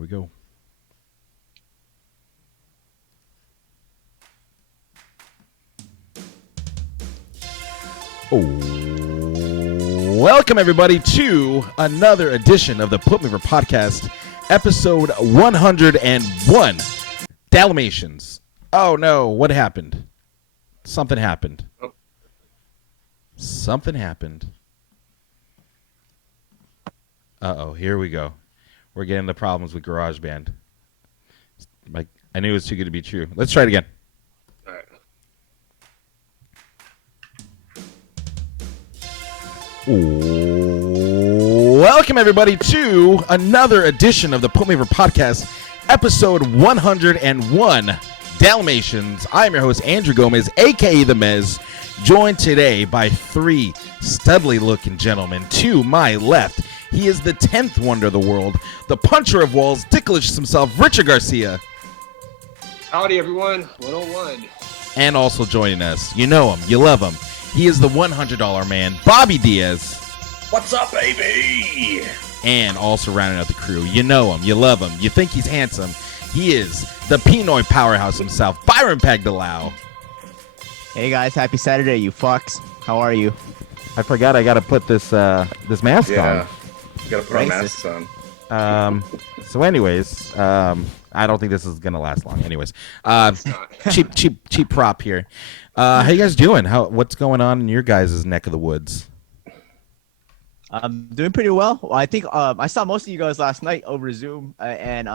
we go. Welcome, everybody, to another edition of the Put Me Over Podcast, episode 101, Dalmatians. Oh, no, what happened? Something happened. Something happened. Uh-oh, here we go. We're getting the problems with GarageBand. Like, I knew it was too good to be true. Let's try it again. All right. Welcome, everybody, to another edition of the Put Me Over Podcast, episode 101, Dalmatians. I'm your host, Andrew Gomez, a.k.a. The Mez, joined today by three studly-looking gentlemen. To my left, he is the 10th wonder of the world, the puncher of walls, Dicklicious himself, Richard Garcia. Howdy, everyone. 101. And also joining us, you know him, you love him, he is the $100 man, Bobby Diaz. What's up, baby? And also rounding out the crew, you know him, you love him, you think he's handsome, he is the Pinoy powerhouse himself, Byron Pagdalao. Hey guys, happy Saturday, you fucks. How are you? I forgot I gotta put this mask Yeah, you gotta put our Racist. masks on. on. So anyways, I don't think this is gonna last long. Anyways, It's not. cheap prop here. How you guys doing? What's going on in your guys' neck of the woods? I'm doing pretty well. I think I saw most of you guys last night over Zoom and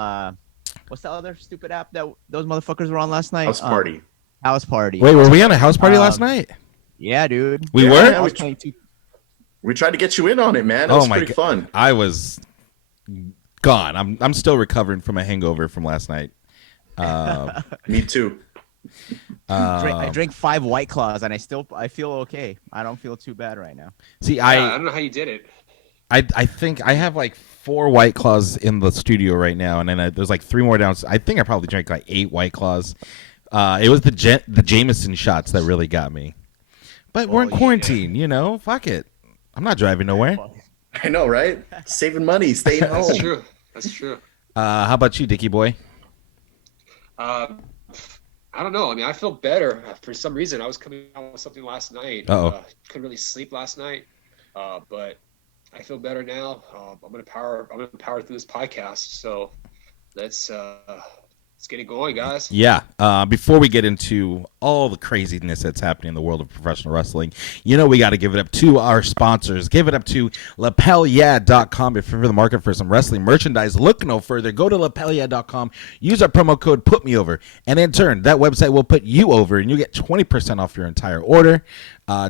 what's the other stupid app that those motherfuckers were on last night? House party. House Party. Wait, were we on a house party last night? Yeah, dude. We Yeah, were? I was playing two. We tried to get you in on it, man. It Oh was my pretty God. fun. I was gone. I'm still recovering from a hangover from last night. Me too. I drank 5 White Claws and I feel okay. I don't feel too bad right now. See, I don't know how you did it. I think I have like 4 White Claws in the studio right now, and then there's like 3 more down. I think I probably drank like 8 White Claws. It was the Jameson shots that really got me. But we're in Oh, yeah. quarantine, you know. Fuck it. I'm not driving nowhere. I know, right? Saving money, staying home. That's true. That's true. How about you, Dickie boy? I don't know. I mean, I feel better. For some reason, I was coming out with something last night. Uh-oh. Couldn't really sleep last night, but I feel better now. I'm gonna power through this podcast. So let's get it going, guys. Yeah. Before we get into all the craziness that's happening in the world of professional wrestling, you know we got to give it up to our sponsors. Give it up to LapelYad.com if you're in the market for some wrestling merchandise. Look no further. Go to LapelYad.com. Use our promo code PutMeOver, and in turn, that website will put you over, and you get 20% off your entire order.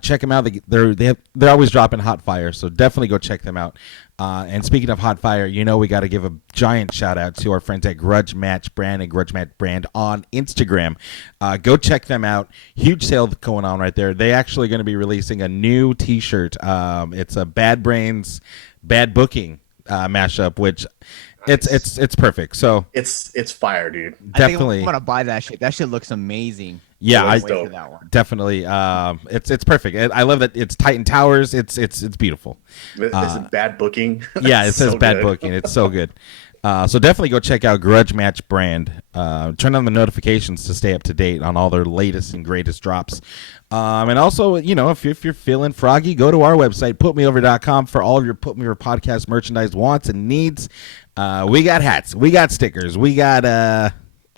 Check them out. They're always dropping hot fire, so definitely go check them out. And speaking of hot fire, you know we got to give a giant shout out to our friends at Grudge Match Brand and Grudge Match Brand on Instagram. Go check them out. Huge sale going on right there. They actually going to be releasing a new T-shirt. It's a Bad Brains, Bad Booking mashup, which it's perfect. So It's fire, dude. I think definitely. I'm gonna buy that shit. That shit looks amazing. Yeah, Can't I wait for dope. that one. definitely. It's perfect. I love that it's Titan Towers. It's beautiful. This is bad booking. Yeah, it That's says so Bad good. Booking. It's so good. So definitely go check out Grudge Match Brand. Turn on the notifications to stay up to date on all their latest and greatest drops. And also, you know, if you're feeling froggy, go to our website, putmeover.com, for all of your Put Me Over podcast merchandise wants and needs. We got hats. We got stickers. We got, I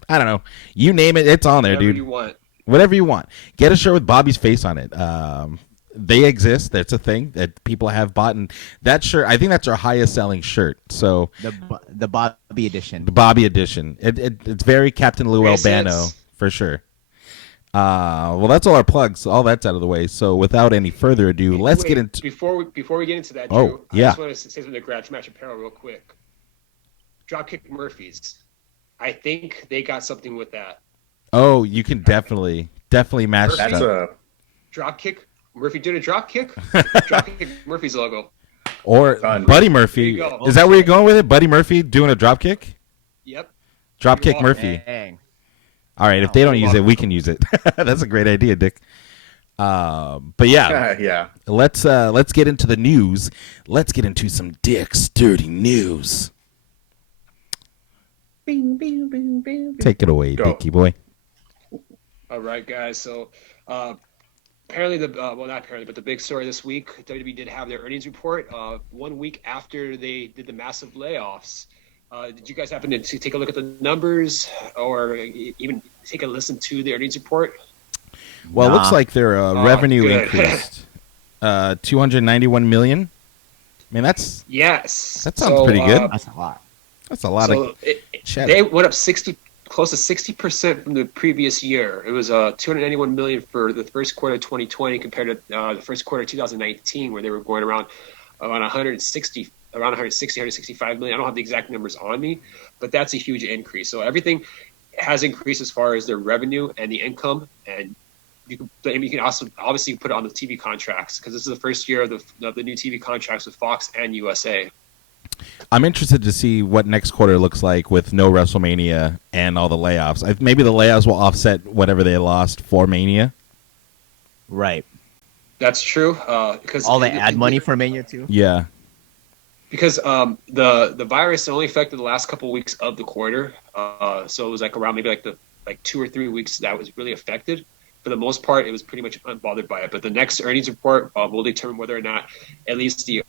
don't know. You name it, it's on there, Whatever dude. you want. Whatever you want. Get a shirt with Bobby's face on it. They exist. That's a thing that people have bought. And that shirt, I think that's our highest selling shirt. So The Bobby edition. the Bobby edition. It's very Captain Lou Makes Albano sense. for sure. Well, that's all our plugs. All that's out of the way. So without any further ado, let's Wait, get into. before we get into that. Oh, Drew, yeah. I just want to say something to Garage Match Apparel real quick. Dropkick Murphys. I think they got something with that. Oh, you can definitely match That's That's that. a Dropkick. Murphy did a dropkick. Dropkick Murphy's logo. Or Done. Buddy Murphy. There you go. Is that where you're going with it? Buddy Murphy doing a drop kick? Yep. Dropkick You're Murphy. Dang. All right, if they don't use it, we can use it. That's a great idea, Dick. But yeah, yeah. let's get into the news. Let's get into some Dick's dirty news. Bing, bing, bing, bing, bing. Take it away, Go. Dicky boy. All right, guys. So apparently well, not apparently, but the big story this week, WWE did have their earnings report 1 week after they did the massive layoffs. Did you guys happen to take a look at the numbers or even take a listen to the earnings report? Well, it looks like their revenue good. increased 291 million. I mean, that's Yes. that sounds pretty good. That's a lot. That's a lot of cheddar. They went up close to 60% from the previous year. It was 291 million for the first quarter of 2020 compared to the first quarter of 2019, where they were going around 165 million. I don't have the exact numbers on me, but that's a huge increase. So everything has increased as far as their revenue and the income, and you can also obviously put it on the TV contracts because this is the first year of the new TV contracts with Fox and USA. I'm interested to see what next quarter looks like with no WrestleMania and all the layoffs. Maybe the layoffs will offset whatever they lost for Mania. Right. That's true. Because All the ad money for Mania too. Yeah. Because the virus only affected the last couple of weeks of the quarter, so it was like around maybe like 2 or 3 weeks that was really affected. For the most part, it was pretty much unbothered by it. But the next earnings report will determine whether or not at least the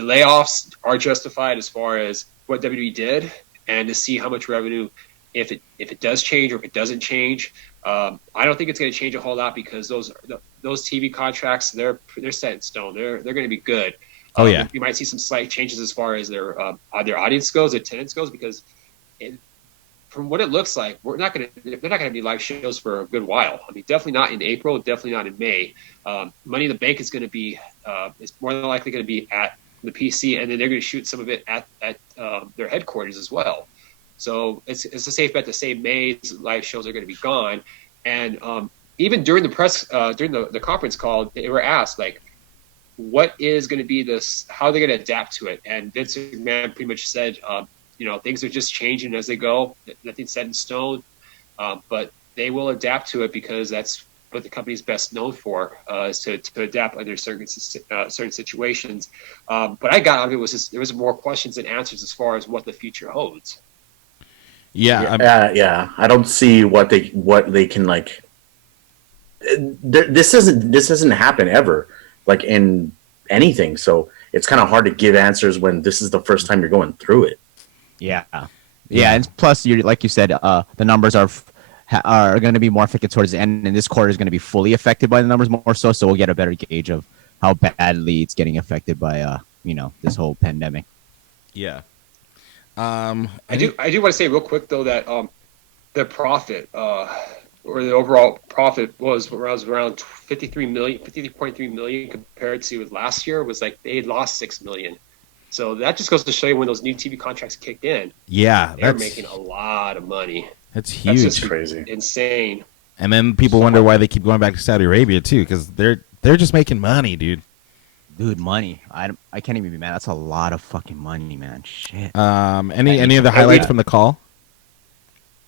layoffs are justified as far as what WWE did, and to see how much revenue, if it does change or if it doesn't change. I don't think it's going to change a whole lot because those TV contracts they're set in stone. They're going to be good. Oh yeah. You might see some slight changes as far as their audience goes, their attendance goes, because from what it looks like, they're not going to be live shows for a good while. I mean, definitely not in April, definitely not in May. Money in the Bank is going to be, it's more than likely going to be at the PC, and then they're going to shoot some of it at their headquarters as well. So it's a safe bet to say May's live shows are going to be gone. And even during the during the conference call, they were asked like, what is going to be this? How are they going to adapt to it? And Vince McMahon pretty much said, things are just changing as they go. Nothing's set in stone, but they will adapt to it because that's what the company's best known for, is to adapt under certain situations. But I got out of it was just, there was more questions than answers as far as what the future holds. Yeah. I don't see what they can like. This doesn't happen ever, like in anything. So it's kind of hard to give answers when this is the first time you're going through it. Yeah. And plus, like you said, the numbers are going to be more affected towards the end, and this quarter is going to be fully affected by the numbers more so. So we'll get a better gauge of how badly it's getting affected by this whole pandemic. Yeah. I do want to say real quick though that the profit or the overall profit was around 53.3 million compared to with last year was like they had lost 6 million. So that just goes to show you when those new TV contracts kicked in. Yeah, they're making a lot of money. That's huge. That's just crazy, insane. And then people wonder why they keep going back to Saudi Arabia too, because they're just making money, dude. Dude, money. I can't even be mad. That's a lot of fucking money, man. Shit. Any other highlights from the call?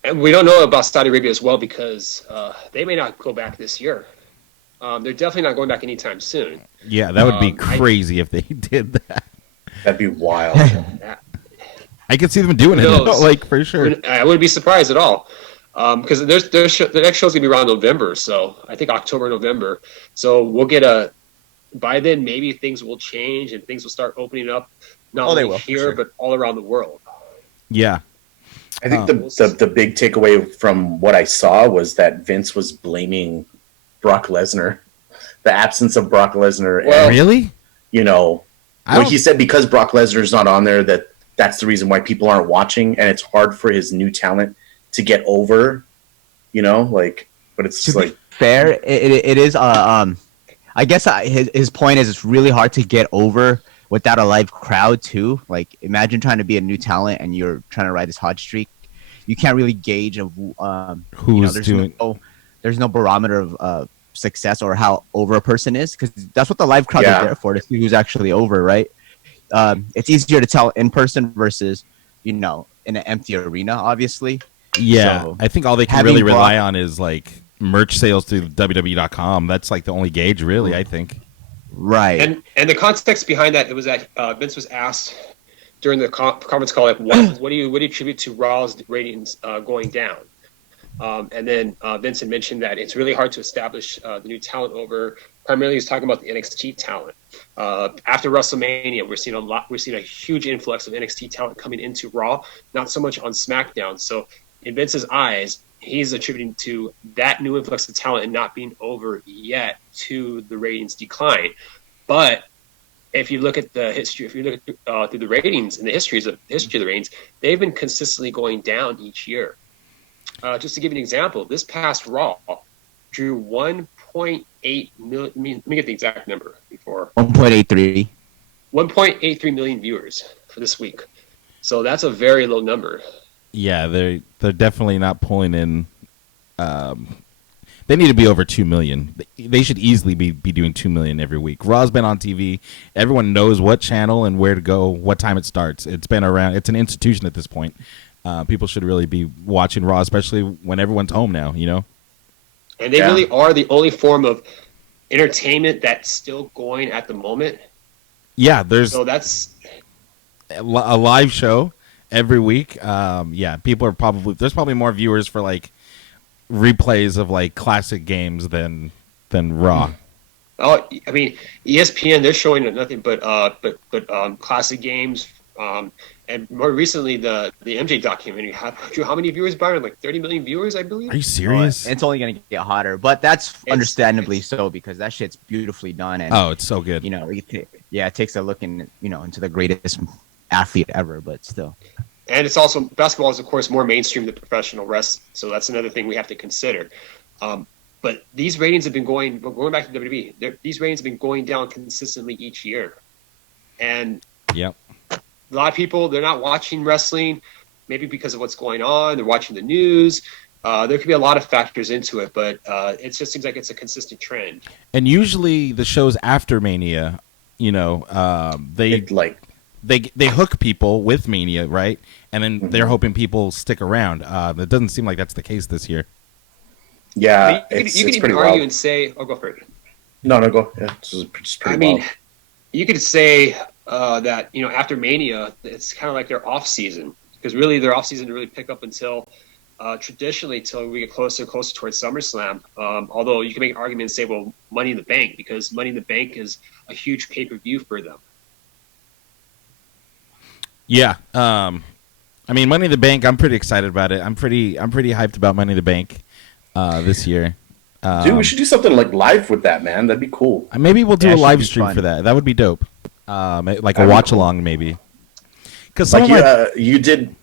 And we don't know about Saudi Arabia as well because they may not go back this year. They're definitely not going back anytime soon. Yeah, that would be crazy if they did that. That'd be wild. I could see them doing it, like for sure. I wouldn't be surprised at all, because the next show's gonna be around November, so I think October, November. So we'll get by then maybe things will change and things will start opening up, not only here but all around the world. Yeah, I think the big takeaway from what I saw was that Vince was blaming Brock Lesnar, the absence of Brock Lesnar. Well, really? He said because Brock Lesnar's not on there, that's the reason why people aren't watching, and it's hard for his new talent to get over. But it's just like fair. It is. I guess his point is it's really hard to get over without a live crowd too. Like imagine trying to be a new talent and you're trying to ride this hot streak. You can't really gauge of who's doing. There's no barometer of success or how over a person is, because that's what the live crowd is there for, to see who's actually over, right? It's easier to tell in person versus in an empty arena, obviously. Yeah, so, I think all they can really rely on is like merch sales through WWE.com. That's like the only gauge, really. I think. Right. And the context behind that, it was that Vince was asked during the conference call, like, what do you attribute to Raw's ratings going down? And then Vincent mentioned that it's really hard to establish the new talent over. Primarily, he's talking about the NXT talent. After WrestleMania, we're seeing a huge influx of NXT talent coming into Raw, not so much on SmackDown. So, in Vince's eyes, he's attributing to that new influx of talent and not being over yet to the ratings decline. But if you look at the history, if you look at through the ratings and the history of the ratings, they've been consistently going down each year. Just to give you an example, this past Raw drew 1.8 million. Let me get the exact number before. 1.83. 1.83 million viewers for this week. So that's a very low number. Yeah, they're definitely not pulling in. They need to be over 2 million. They should easily be doing 2 million every week. Raw's been on TV. Everyone knows what channel and where to go, what time it starts. It's been around. It's an institution at this point. People should really be watching Raw, especially when everyone's home now, you know? And they really are the only form of entertainment that's still going at the moment. Yeah, there's that's a live show every week. People are there's probably more viewers for like replays of like classic games than Raw. Oh, I mean, ESPN, they're showing nothing but classic games. And more recently, the MJ documentary. How many viewers, Byron? Like 30 million viewers, I believe. Are you serious? It's only gonna get hotter, but that's understandably so because that shit's beautifully done. And it's so good. You know, it takes a look into the greatest athlete ever, but still. And it's also basketball is of course more mainstream than professional wrestling, so that's another thing we have to consider. But these ratings have been going back to WWE. These ratings have been going down consistently each year, and yep. A lot of people, they're not watching wrestling, maybe because of what's going on. They're watching the news. There could be a lot of factors into it, but it just seems like it's a consistent trend. And usually the shows after Mania, they hook people with Mania, right? And then they're hoping people stick around. It doesn't seem like that's the case this year. Yeah, I mean, you can even argue and say, "Oh, go for it." No, go. Yeah, it's pretty wild. You could say that after Mania, it's kind of like their off season because really their off season to really pick up until traditionally till we get closer and closer towards SummerSlam. Although you can make an argument and say, well, Money in the Bank because Money in the Bank is a huge pay-per-view for them. Yeah, Money in the Bank. I'm pretty excited about it. I'm pretty hyped about Money in the Bank this year. Dude, we should do something like live with that, man. That'd be cool. Maybe we'll do a live stream fun. for that. That would be dope. Like a watch along, maybe. Because you did,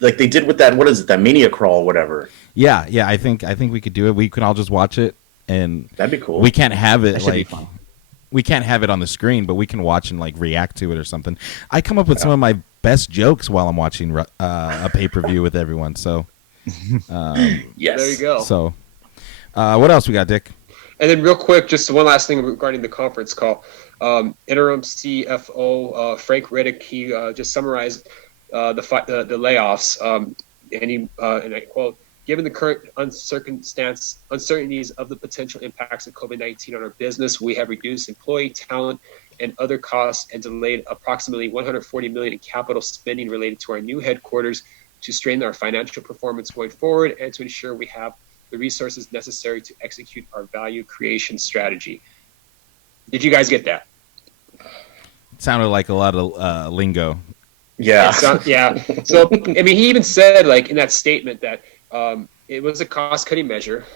like they did with that. What is it? That Mania Crawl, or whatever. Yeah. I think we could do it. We can all just watch it, and that'd be cool. We can't have it like we can't have it on the screen, but we can watch and like react to it or something. I come up with some of my best jokes while I'm watching a pay-per-view with everyone. So, yes, there you go. So, what else we got, Dick? And then real quick, just one last thing regarding the conference call. Interim CFO Frank Riddick, he just summarized the layoffs, and I quote, "Given the current uncertainties of the potential impacts of COVID-19 on our business, we have reduced employee talent and other costs and delayed approximately $140 million in capital spending related to our new headquarters to strengthen our financial performance going forward and to ensure we have the resources necessary to execute our value creation strategy." Did you guys get that? It sounded like a lot of lingo. Yeah. So, he even said, like, in that statement that it was a cost-cutting measure,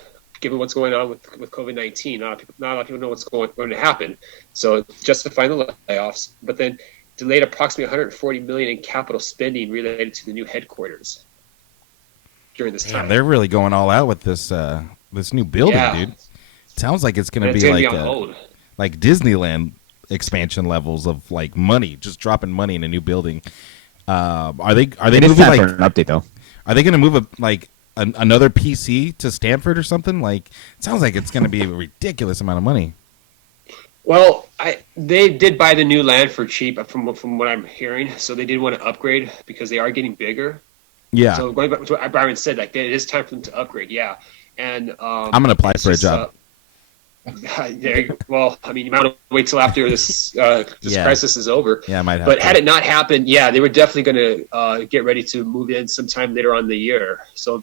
given what's going on with COVID-19. Not a lot of people know what's going to happen. So justifying the layoffs, but then delayed approximately $140 million in capital spending related to the new headquarters during this time. They're really going all out with this new building, dude. Sounds like it's going to be like Disneyland expansion levels of like money, just dropping money in a new building. Are they moving like for an update though? Are they going to move another PC to Stanford or something? Like, it sounds like it's going to be a ridiculous amount of money. Well, they did buy the new land for cheap, from what I'm hearing. So they did want to upgrade because they are getting bigger. Yeah. So going back to what Byron said, like it is time for them to upgrade. Yeah, and I'm going to apply for a job. Well, I mean, you might want to wait till after this Yeah. crisis is over. Yeah, I might have. But to. had it not happened, yeah, they were definitely going to get ready to move in sometime later on in the year. So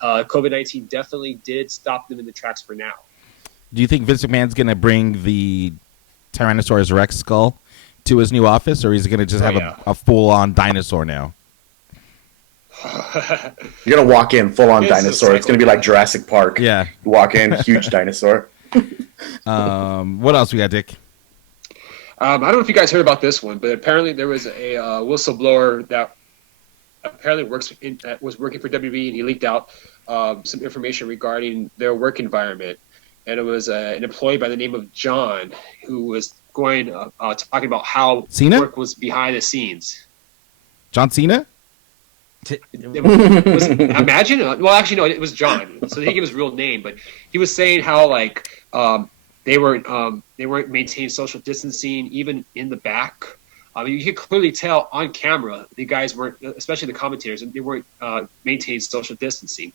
COVID-19 definitely did stop them in the tracks for now. Do you think Vince McMahon's going to bring the Tyrannosaurus Rex skull to his new office, or is he going to just have a full-on dinosaur now? You're gonna walk in full on It's a dinosaur. It's gonna be like Jurassic Park. Yeah. You walk in, huge dinosaur. What else we got, Dick? I don't know if you guys heard about this one, but apparently there was a whistleblower that apparently was working for WWE, and he leaked out some information regarding their work environment. And it was an employee by the name of John who was talking about how Cena? work was behind the scenes. John Cena? Imagine. Well, actually, no, it was John. So they didn't give his real name, but he was saying how they weren't maintaining social distancing even in the back. I mean, you could clearly tell on camera the guys weren't, especially the commentators, they weren't maintaining social distancing.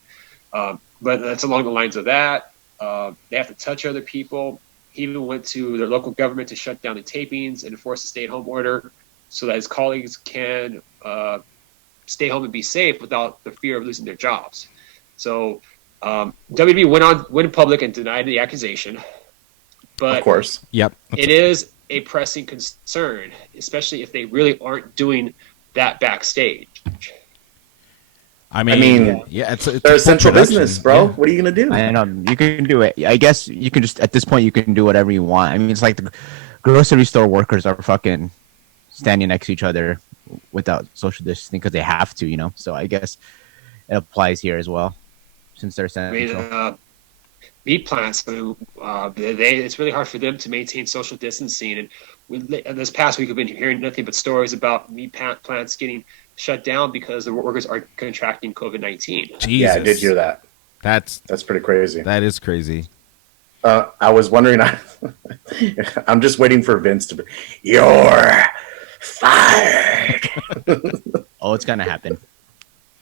But that's along the lines of that. They have to touch other people. He even went to their local government to shut down the tapings and enforce a stay-at-home order so that his colleagues can stay home and be safe without the fear of losing their jobs. So WWE went public and denied the accusation. But Of course. Yep. it is a pressing concern, especially if they really aren't doing that backstage. I mean, yeah, it's They're full essential production. business, bro. Yeah. What are you gonna do? I know you can do it. I guess you can just at this point you can do whatever you want. I mean, it's like the grocery store workers are fucking standing next to each other without social distancing because they have to, you know. So I guess it applies here as well, since they're I mean, essential. meat plants, it's really hard for them to maintain social distancing. And this past week, we've been hearing nothing but stories about meat plants getting shut down because the workers are contracting COVID-19. Jesus. Yeah, I did hear that. That's pretty crazy. that is crazy. I was wondering. I'm just waiting for Vince to be. You're fired. Oh, it's gonna happen.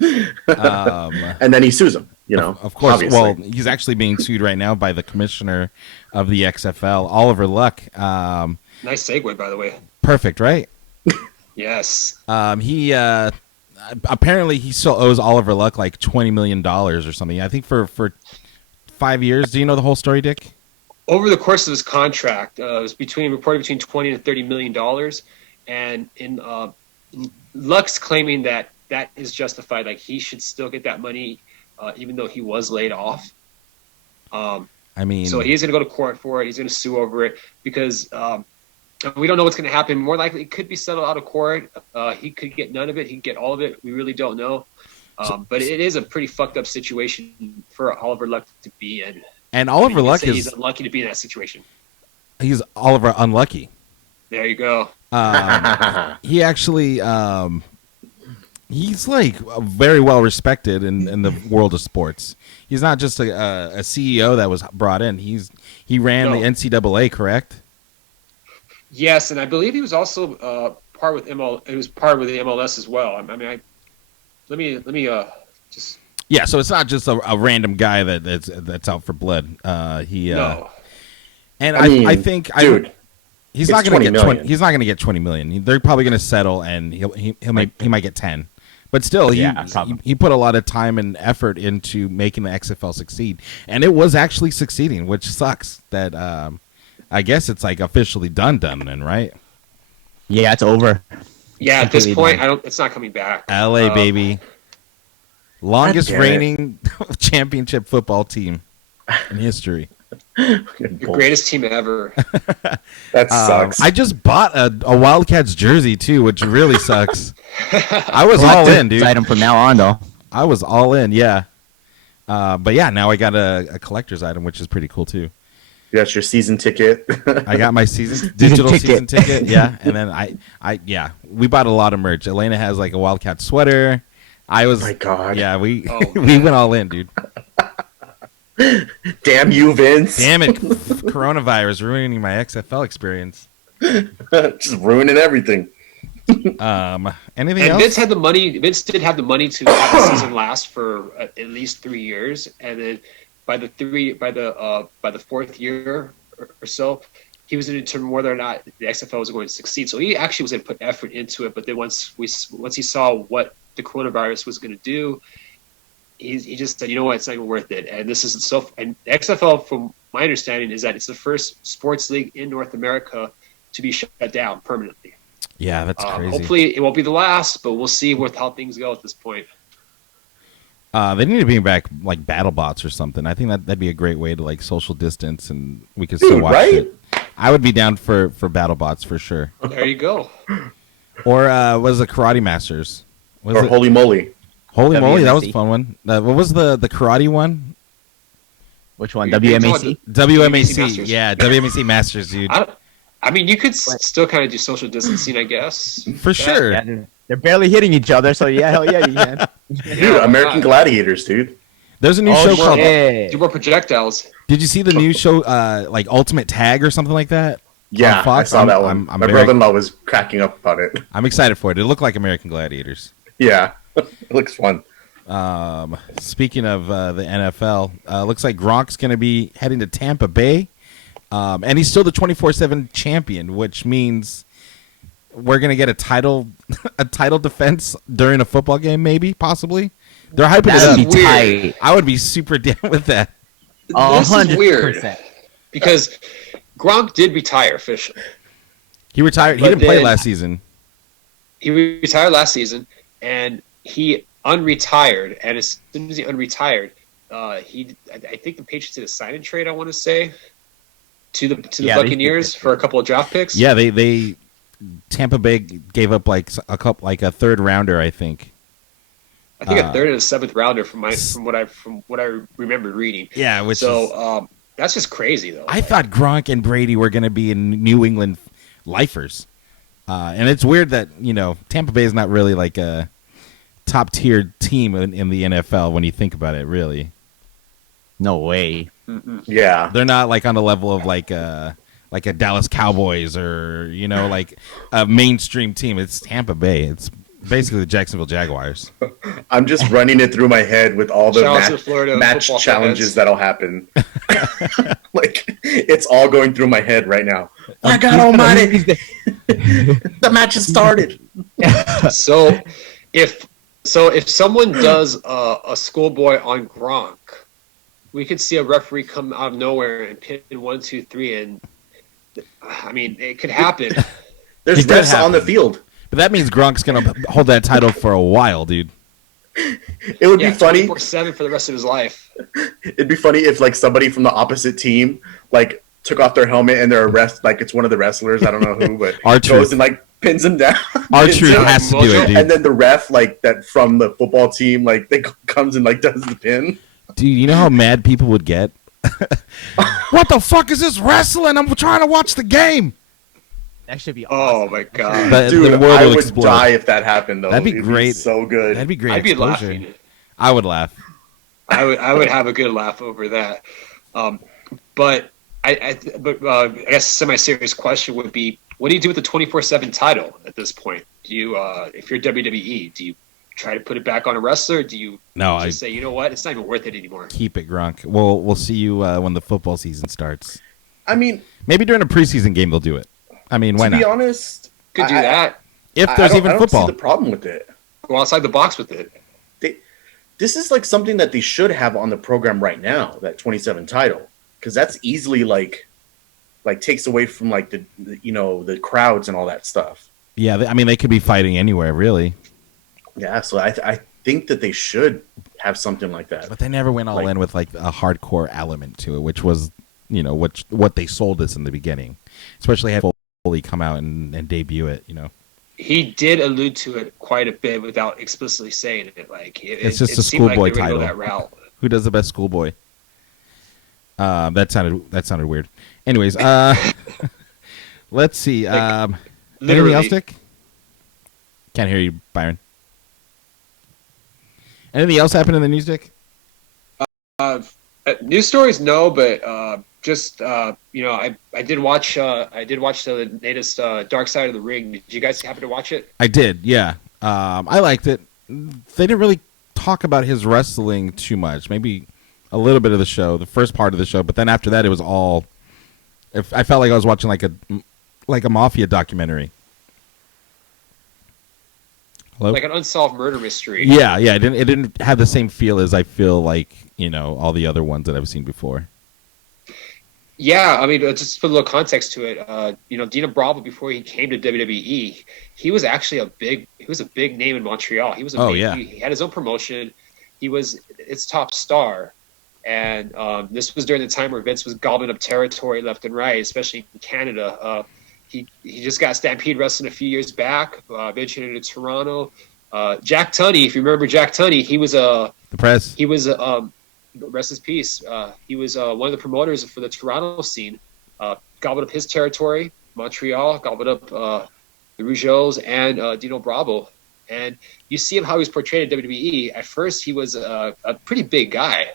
And then he sues him. You know, Of course. obviously. Well, he's actually being sued right now by the commissioner of the XFL, Oliver Luck. Nice segue, by the way. Perfect, right? Yes. He apparently he still owes Oliver Luck like $20 million or something. I think for 5 years. Do you know the whole story, Dick? Over the course of his contract, it was reported between $20 and $30 million, and in Luck's claiming that is justified. Like he should still get that money, even though he was laid off. I mean, So he's going to go to court for it. He's going to sue over it because we don't know what's going to happen. More likely, it could be settled out of court. He could get none of it. He could get all of it. We really don't know. But it is a pretty fucked up situation for Oliver Luck to be in. and Oliver Luck He's is unlucky to be in that situation. he's Oliver Unlucky. There you go. He actually he's like very well respected in the world of sports. He's not just a CEO that was brought in. He ran No. the NCAA, correct? Yes, and I believe he was also part with ML. It was part with the MLS as well. I mean, let me just Yeah, so it's not just a random guy that's out for blood. no. And I mean, I think dude, he's it's not going to 20 get 20. million. He's not going to get 20 million. They're probably going to settle, and he might get 10. But still, Yeah, probably. he put a lot of time and effort into making the XFL succeed, and it was actually succeeding, which sucks. That I guess it's like officially done then, right? Yeah, it's over. Yeah, at this Completely point, done. it's not coming back. LA baby, longest God damn it. reigning championship football team in history. The greatest team ever. That sucks. I just bought a Wildcats jersey too, which really sucks. I was all in, dude. Item from now on, though. I was all in, yeah. But yeah, now I got a collector's item, which is pretty cool too. You got your season ticket. I got my digital ticket. season ticket, yeah. And then yeah, we bought a lot of merch. Elena has like a Wildcat sweater. I was, My God. yeah, we Oh, we went all in, dude. Damn you, Vince. Damn it, coronavirus ruining my XFL experience. Just ruining everything. Anything And else? Vince had the money. Vince did have the money to have the season last for at least 3 years, and then by the fourth year or so, he was going to determine whether or not the XFL was going to succeed. So he actually was going to put effort into it. But then once he saw what the coronavirus was going to do, he just said, you know what, it's not even worth it. And this is and the XFL, from my understanding, is that it's the first sports league in North America to be shut down permanently. Yeah, that's crazy. Hopefully it won't be the last, but we'll see how things go at this point. They need to bring back like battle bots or something. I think that'd be a great way to like social distance, and we could still watch right? it. I would be down for battle bots for sure. There you go. Or was it Karate Masters? Was Or it Holy Moly. Holy Moly? That was a WMAC. fun one. What was the karate one? Which one? You're WMAC? WMAC WMAC. Masters. Yeah, WMAC Masters, dude. I mean, you could still kind of do social distancing, I guess. For sure. Yeah, they're barely hitting each other, so yeah, hell yeah, you can. Dude, American Gladiators, dude. There's a new show called. Do more projectiles. Did you see the new show, like Ultimate Tag or something like that? Yeah, On Fox? I saw that I'm one. My very- brother-in-law was cracking up about it. I'm excited for it. It looked like American Gladiators. Yeah, it looks fun. Speaking of the NFL, looks like Gronk's going to be heading to Tampa Bay, and he's still the 24/7 champion, which means we're going to get a title defense during a football game, maybe, possibly. They're hyping That'd it up. be weird. tight. I would be super down with that. This is weird 100%. because Gronk did retire officially. He retired. He But didn't play then- last season. He retired last season, and he unretired. And as soon as he unretired, I think the Patriots did a sign and trade. I want to say to the Yeah, they Buccaneers did. for a couple of draft picks. Yeah, they Tampa Bay gave up like a third rounder, I think. I think a third and a seventh rounder from what I remember reading. Yeah, which is, So that's just crazy though. I thought Gronk and Brady were going to be in New England lifers. And it's weird that, Tampa Bay is not really like a top tier team in the NFL when you think about it, really. No way. Yeah, They're not like on the level of like a Dallas Cowboys or, like a mainstream team. It's Tampa Bay. It's basically the Jacksonville Jaguars. I'm just running it through my head with all the Shout out to the Florida match football challenges fans. that'll happen. Like, it's all going through my head right now. My God Almighty, the match has started. So if someone does a schoolboy on Gronk, we could see a referee come out of nowhere and pin 1, 2, 3, and I mean it could happen. There's It could refs on the happen. field. But that means Gronk's going to hold that title for a while, dude. It would be funny. 24/7 for the rest of his life. It'd be funny if like somebody from the opposite team like took off their helmet and they're like it's one of the wrestlers. I don't know who, but R-Truth. goes and like pins him down. R-Truth Pins him. has to do it, dude. And then the ref like that from the football team like they comes and like does the pin. Dude, you know how mad people would get? What the fuck is this wrestling? I'm trying to watch the game. That should be Oh awesome. my god. But Dude, the world I would would explode. die if that happened though. That'd be It'd great. so good. That'd be great. I'd be exposure. laughing. I would laugh. I would have a good laugh over that. But I guess a semi-serious question would be, what do you do with the 24/7 title at this point? Do you, if you're WWE, do you try to put it back on a wrestler? Do you No, I just say, you know what, it's not even worth it anymore? keep it, Gronk. We'll see you when the football season starts. I mean, Maybe during a preseason game they'll do it. I mean, why to be not? honest, Could do I- that. If I there's don't- even I don't football. see the problem with it. Go outside the box with it. This is like something that they should have on the program right now, that 27 title, because that's easily like takes away from like the crowds and all that stuff. Yeah, I mean, they could be fighting anywhere, really. Yeah, so I think that they should have something like that. But they never went all Like- in with like a hardcore element to it, which was, what they sold us in the beginning. Especially have Foley come out and debut it, He did allude to it quite a bit without explicitly saying it. Like It's just it a seemed like schoolboy they were gonna go title. that route. Who does the best schoolboy? That sounded weird. Anyways, let's see. Anything Literally, else, Dick? Can't hear you, Byron. Anything else happen in the news, Dick? news stories, no, but just I did watch the latest Dark Side of the Ring. Did you guys happen to watch it? I did, yeah. I liked it. They didn't really talk about his wrestling too much. Maybe a little bit of the show, the first part of the show, but then after that, it was all. I felt like I was watching like a mafia documentary. Hello? Like an unsolved murder mystery. Yeah. It didn't have the same feel as I feel like all the other ones that I've seen before. Yeah, I mean, just to put a little context to it, Dino Bravo, before he came to WWE, he was actually a big name in Montreal. He was he had his own promotion. He was its top star, and this was during the time where Vince was gobbling up territory left and right, especially in Canada. He just got Stampede Wrestling a few years back, eventually to Toronto. Jack Tunney, if you remember Jack Tunney, he was the press. He was rest his peace. He was one of the promoters for the Toronto scene. Gobbled up his territory, Montreal, gobbled up the Rougeaus and Dino Bravo. And you see him how he was portrayed at WWE. At first, he was a pretty big guy,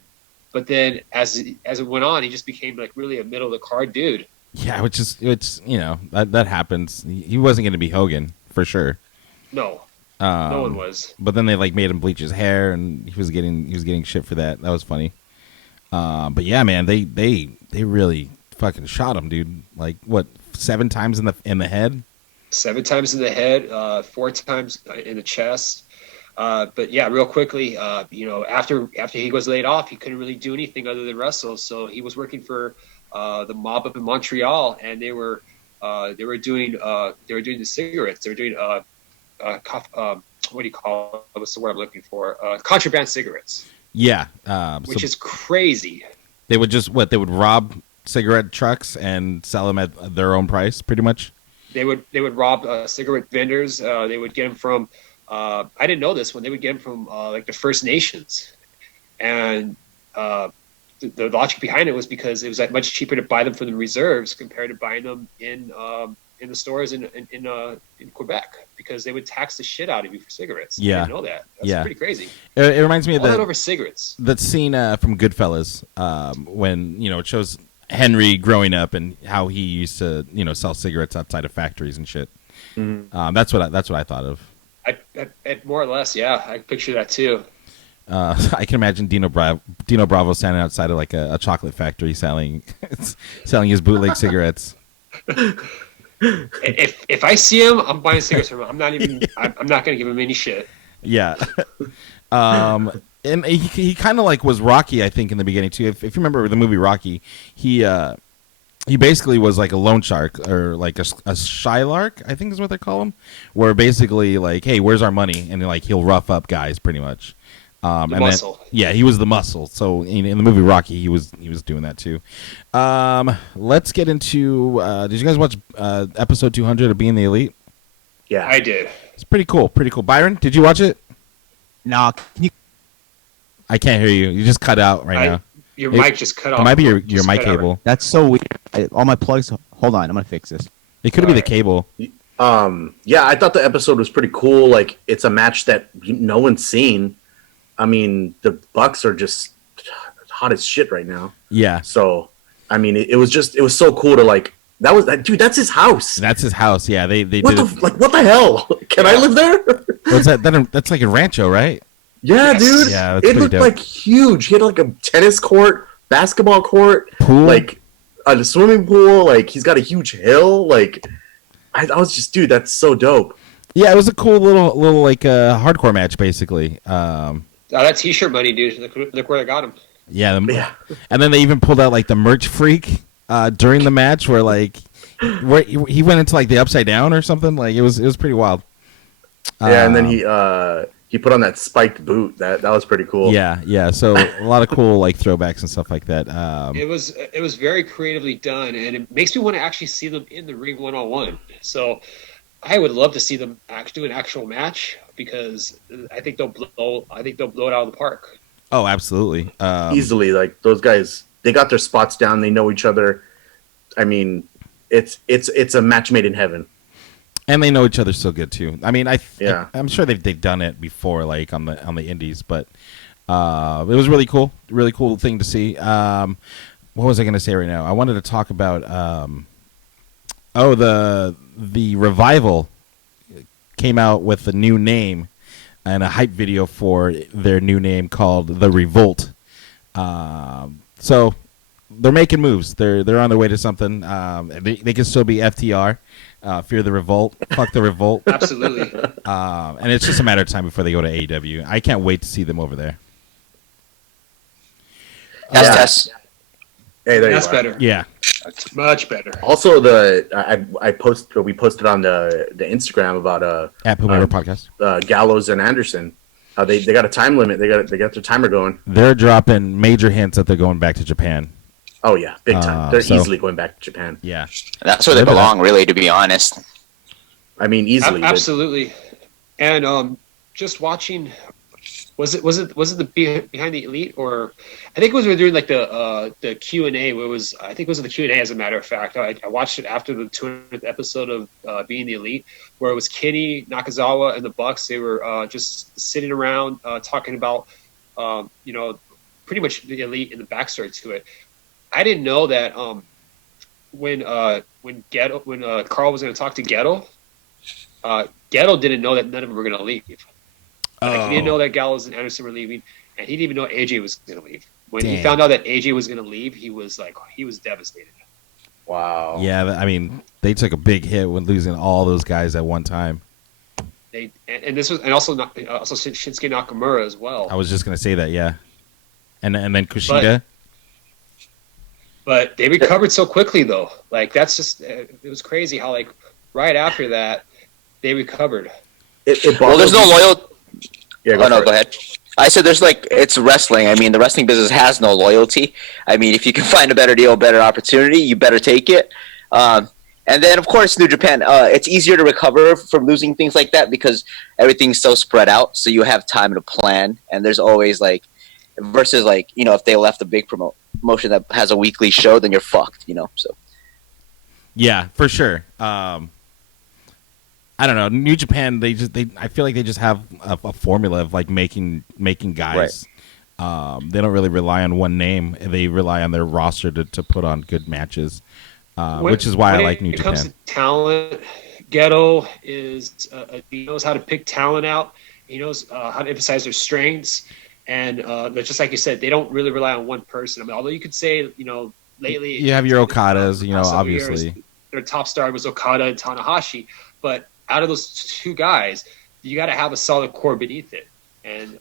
but then as it went on, he just became like really a middle of the card dude. Yeah, that happens. He wasn't going to be Hogan for sure. No, no one was. But then they like made him bleach his hair, and he was getting shit for that. That was funny. But yeah, man, they really fucking shot him, dude. Like what, 7 times in the head? 7 times in the head, 4 times in the chest. But yeah, real quickly, after he was laid off, he couldn't really do anything other than wrestle. So he was working for the mob up in Montreal, and they were doing the cigarettes. They were doing what do you call it? What's the word I'm looking for? Contraband cigarettes. Yeah, which is crazy. They would rob cigarette trucks and sell them at their own price, pretty much. They would rob cigarette vendors. They would get them from. I didn't know this one. They would get them from like the First Nations, and the logic behind it was because it was that much cheaper to buy them from the reserves compared to buying them in the stores in Quebec, because they would tax the shit out of you for cigarettes. Yeah, I didn't know that. That's pretty crazy. It reminds me of that over cigarettes. That scene from Goodfellas when it shows Henry growing up and how he used to sell cigarettes outside of factories and shit. Mm-hmm. That's what I thought of. I more or less, yeah, I picture that too. I can imagine Dino Bravo standing outside of like a chocolate factory selling his bootleg cigarettes. If I see him, I'm buying cigarettes from him. I'm not going to give him any shit. Yeah. And he kind of like was Rocky, I think, in the beginning too. If you remember the movie Rocky, he basically was like a loan shark, or like a Shylark, I think is what they call him, where basically like, hey, where's our money? And like he'll rough up guys pretty much. The muscle. He was the muscle. So in the movie Rocky, he was doing that too. Let's get into. Did you guys watch episode 200 of Being the Elite? Yeah, I did. It's pretty cool. Pretty cool. Byron, did you watch it? No, can you? I can't hear you. You just cut out now. Your mic just cut off. It might be your mic cable. That's so weird. All my plugs. Hold on, I'm gonna fix this. It could be the cable. Yeah, I thought the episode was pretty cool. Like, it's a match that no one's seen. I mean, the Bucks are just hot as shit right now. Yeah. So, I mean, it was so cool to like. Dude, that's his house. That's his house. Yeah, they what did. What the hell? Can I live there? What's that? That's like a rancho, right? Yeah, Yes. dude. Yeah, that's it pretty looked dope. like huge. He had like a tennis court, basketball court, Pool? like a swimming pool. Like, he's got a huge hill. Like, I was just, dude, that's so dope. Yeah, it was a cool little like hardcore match, basically. That T-shirt money, dude. Look where I got him. Yeah, Yeah. And then they even pulled out like the merch freak during the match, where like he went into like the upside down or something. Like it was pretty wild. Yeah, and then he put on that spiked boot. That was pretty cool. Yeah. So a lot of cool like throwbacks and stuff like that. It was very creatively done, and it makes me want to actually see them in the ring 1-on-1. So I would love to see them do an actual match, because I think they'll blow it out of the park. Oh, absolutely. Easily. Like, those guys, they got their spots down. They know each other. I mean, it's a match made in heaven. And they know each other so good too. I mean, Yeah. I'm sure they've done it before, like on the indies, but it was really cool thing to see. What was I going to say right now? I wanted to talk about the Revival came out with a new name and a hype video for their new name called The Revolt. So they're making moves. They're on their way to something. They can still be FTR, Fear the Revolt, fuck the Revolt, Absolutely. and it's just a matter of time before they go to AEW. I can't wait to see them over there. Test. Hey, there That's you are. better. Yeah, That's much better. Also, we posted on the Instagram about at Puma Podcast. Gallows and Anderson. They got a time limit. They got their timer going. They're dropping major hints that they're going back to Japan. Oh yeah, big time. They're so- easily going back to Japan. Yeah, That's where they belong, really, to be honest. I mean, easily. Absolutely. And just watching, was it the Behind the Elite, or I think it was we were doing like the Q&A where it was, I think it was the Q&A as a matter of fact. I watched it after the 200th episode of Being the Elite, where it was Kenny, Nakazawa, and the Bucks. They were just sitting around talking about pretty much the Elite and the backstory to it. I didn't know that when Carl was going to talk to Ghetto, Ghetto didn't know that none of them were going to leave. Like, he didn't know that Gallows and Anderson were leaving, and he didn't even know AJ was going to leave. When he Damn. found out that AJ was going to leave, he was devastated. Wow. yeah. I mean, they took a big hit when losing all those guys at one time. Also Shinsuke Nakamura as well. I was just gonna say that, yeah. And then Kushida. But they recovered so quickly, though. Like, that's just it was crazy how, like, right after that they recovered. Well, there's no loyal. Yeah, Oh no, for go it. ahead. I said there's it's wrestling. I mean, the wrestling business has no loyalty. I mean, if you can find a better deal, a better opportunity, you better take it. And then, of course, New Japan. It's easier to recover from losing things like that because everything's so spread out, so you have time to plan. And there's always versus if they left a big promotion that has a weekly show, then you're fucked. So. Yeah, for sure. I don't know. New Japan, I feel like they just have a formula of like making guys. They don't really rely on one name. They rely on their roster to put on good matches, which is why I like New When it comes Japan. to talent, Ghetto he knows how to pick talent out. He knows how to emphasize their strengths, and just like you said, they don't really rely on one person. I mean, although you could say, lately You have your Okadas, last several obviously. years, their top star was Okada and Tanahashi, but out of those two guys, you got to have a solid core beneath it, and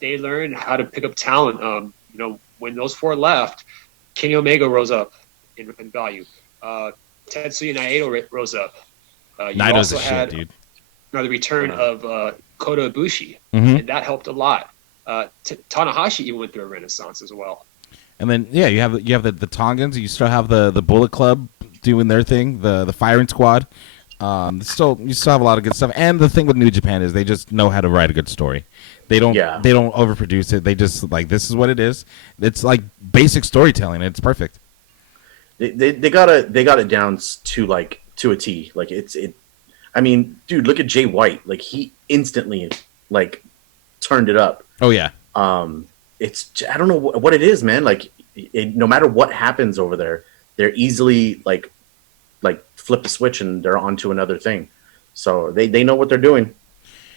they learned how to pick up talent. When those four left, Kenny Omega rose up in value. Tetsuya Naito rose up. You Naito's also a shit, had dude. the return of Kota Ibushi, Mhm. and that helped a lot. Tanahashi even went through a renaissance as well. And then you have the Tongans. You still have the Bullet Club doing their thing, the Firing Squad. You still have a lot of good stuff. And the thing with New Japan is they just know how to write a good story. They don't overproduce it. They just this is what it is. It's like basic storytelling. It's perfect. They got it down to a T. I mean, dude, look at Jay White. Like, he instantly turned it up. Oh yeah. It's, I don't know what it is, man. No matter what happens over there, they're easily like flip the switch and they're on to another thing. So they know what they're doing.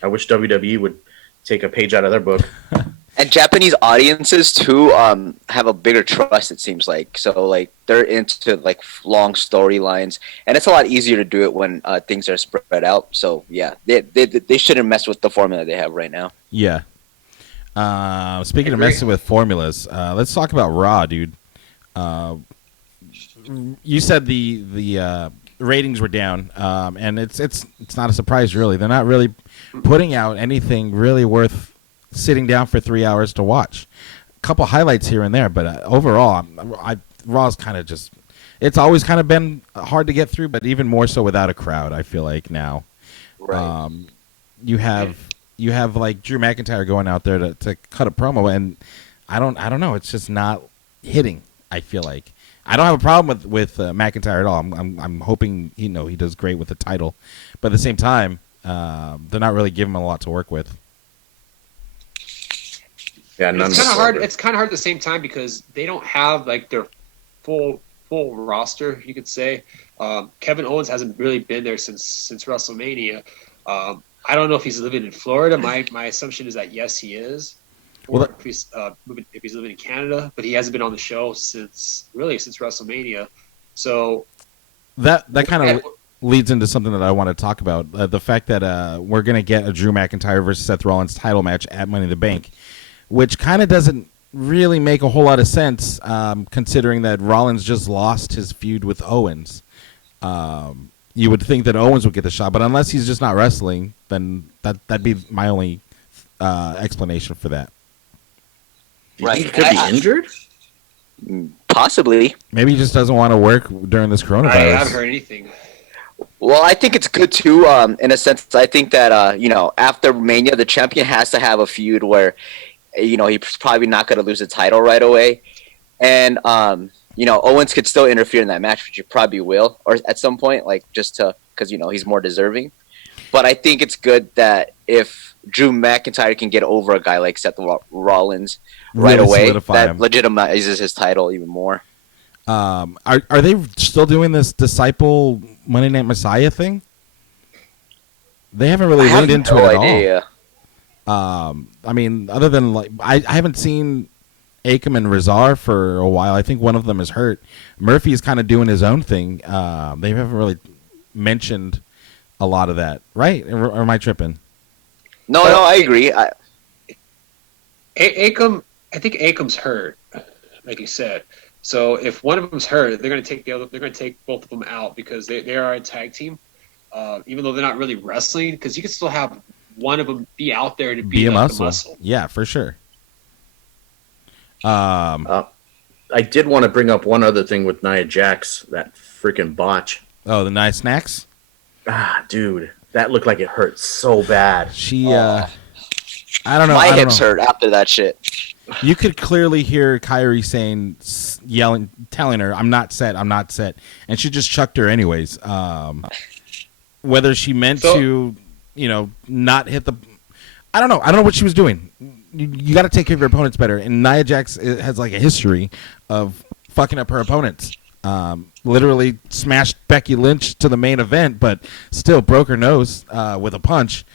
I wish WWE would take a page out of their book. And Japanese audiences too have a bigger trust. It seems like they're into long storylines, and it's a lot easier to do it when things are spread out. So yeah, they shouldn't mess with the formula they have right now. Yeah. Speaking of messing with formulas, let's talk about Raw, dude. You said the ratings were down, and it's not a surprise, really. They're not really putting out anything really worth sitting down for 3 hours to watch. A couple highlights here and there, but overall, Raw's kind of just. It's always kind of been hard to get through, but even more so without a crowd. I feel like now, Right. you have like Drew McIntyre going out there to cut a promo, and I don't know. It's just not hitting. I feel like I don't have a problem with McIntyre at all. I'm hoping he does great with the title, but at the same time, they're not really giving him a lot to work with. Yeah, It's kind of hard. It's kind of hard at the same time because they don't have their full roster. You could say Kevin Owens hasn't really been there since WrestleMania. I don't know if he's living in Florida. My assumption is that yes, he is. or Well, if he's living in Canada, but he hasn't been on the show since WrestleMania. So that kind of leads into something that I want to talk about. The fact that we're going to get a Drew McIntyre versus Seth Rollins title match at Money in the Bank, which kind of doesn't really make a whole lot of sense, considering that Rollins just lost his feud with Owens. You would think that Owens would get the shot, but unless he's just not wrestling, then that'd be my only explanation for that. Do you think he could be injured? Possibly. Maybe he just doesn't want to work during this coronavirus. I haven't heard anything. Well, I think it's good too. In a sense, I think that after Mania, the champion has to have a feud where, he's probably not going to lose the title right away, and Owens could still interfere in that match, which he probably will, or at some point, like just because he's more deserving. But I think it's good that if Drew McIntyre can get over a guy like Seth Rollins right Really away, solidify that him. legitimizes his title even more. Are they still doing this Disciple Monday Night Messiah thing? They haven't really I have leaned into no it at idea. all. I mean, other than I haven't seen Akam and Razar for a while. I think one of them is hurt. Murphy's kind of doing his own thing. They haven't really mentioned a lot of that, right? Or am I tripping? No, I agree. Akam, I think Akam's hurt, like you said. So if one of them's hurt, they're going to take the other. They're going to take both of them out because they are a tag team, even though they're not really wrestling. Because you can still have one of them be out there to be a like muscle. the muscle. Yeah, for sure. I did want to bring up one other thing with Nia Jax, that freaking botch. Oh, the nice snacks. Dude, that looked like it hurt so bad. She, I don't know. My I don't hips know. hurt after that shit. You could clearly hear Kyrie yelling, telling her, I'm not set," and she just chucked her anyways. Whether she meant to, not hit the, I don't know. I don't know what she was doing. You got to take care of your opponents better. And Nia Jax has like a history of fucking up her opponents. Literally smashed Becky Lynch to the main event, but still broke her nose with a punch.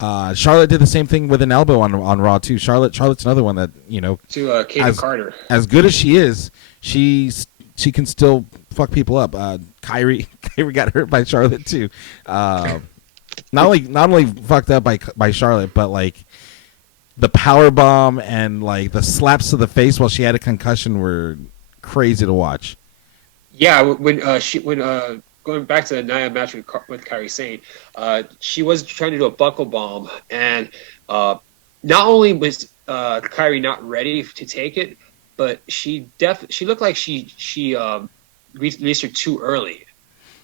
Charlotte did the same thing with an elbow on Raw too. Charlotte's another one that To Kaden Carter. as good as she is, she can still fuck people up. Kyrie got hurt by Charlotte too. Not only fucked up by Charlotte, but like the power bomb and like the slaps to the face while she had a concussion were crazy to watch. Yeah, when going back to the Nia match with Kairi Sane, she was trying to do a buckle bomb, and not only was Kairi not ready to take it, but she looked like she released her too early,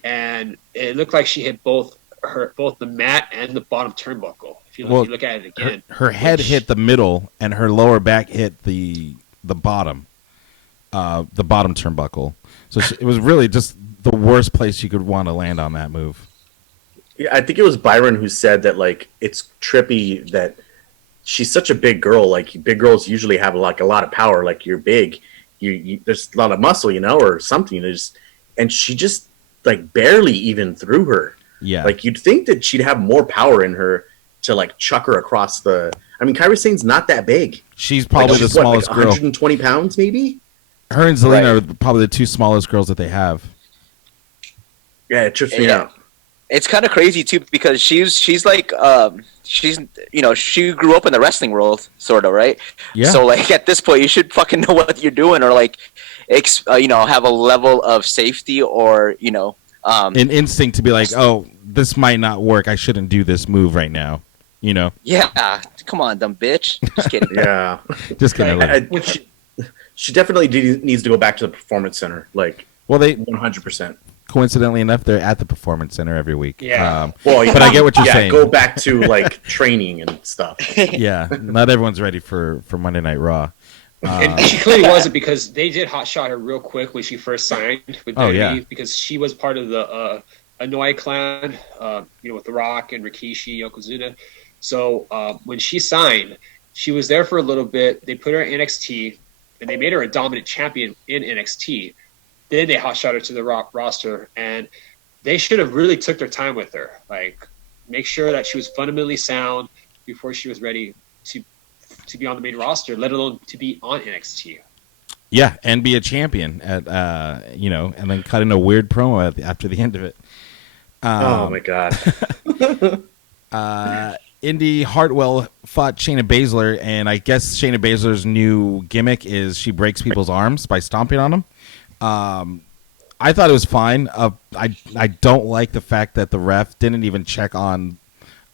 and it looked like she hit both the mat and the bottom turnbuckle. If you look at it again, her head hit the middle, and her lower back hit the bottom turnbuckle. So it was really just the worst place you could want to land on that move. Yeah, I think it was Byron who said that like it's trippy that she's such a big girl. Like big girls usually have like a lot of power. Like you're big, you there's a lot of muscle, or something. And she just like barely even threw her. Yeah, like you'd think that she'd have more power in her to like chuck her across the. I mean, Kairi Sane's not that big. she's probably the She's what, smallest like girl. 120 pounds, maybe. Her and Zelina are probably the two smallest girls that they have. Yeah, it trips me Yeah. out. It's kind of crazy too because she's like she grew up in the wrestling world, sort of, right? Yeah. So like at this point, you should fucking know what you're doing, or like, have a level of safety, or An instinct to be like, oh, this might not work. I shouldn't do this move right now. Yeah, come on, dumb bitch. Just kidding. Yeah. Just kidding. She definitely needs to go back to the performance center, like Well, they 100%. coincidentally enough, they're at the performance center every week. Yeah. Well, but I get what you're saying. Go back to like training and stuff. Yeah, not everyone's ready for Monday Night Raw. And she clearly wasn't, because they did hotshot her real quick when she first signed with WWE, yeah. because she was part of the Anoa'i clan, with The Rock and Rikishi, Yokozuna. So when she signed, she was there for a little bit. They put her in NXT, and they made her a dominant champion in NXT. Then they hotshot her to the roster, and they should have really took their time with her. Like, make sure that she was fundamentally sound before she was ready to to be on the main roster, let alone to be on NXT. Yeah, and be a champion at and then cut in a weird promo after the end of it. Oh my god. Indy Hartwell fought Shayna Baszler, and I guess Shayna Baszler's new gimmick is she breaks people's arms by stomping on them. I thought it was fine. I don't like the fact that the ref didn't even check on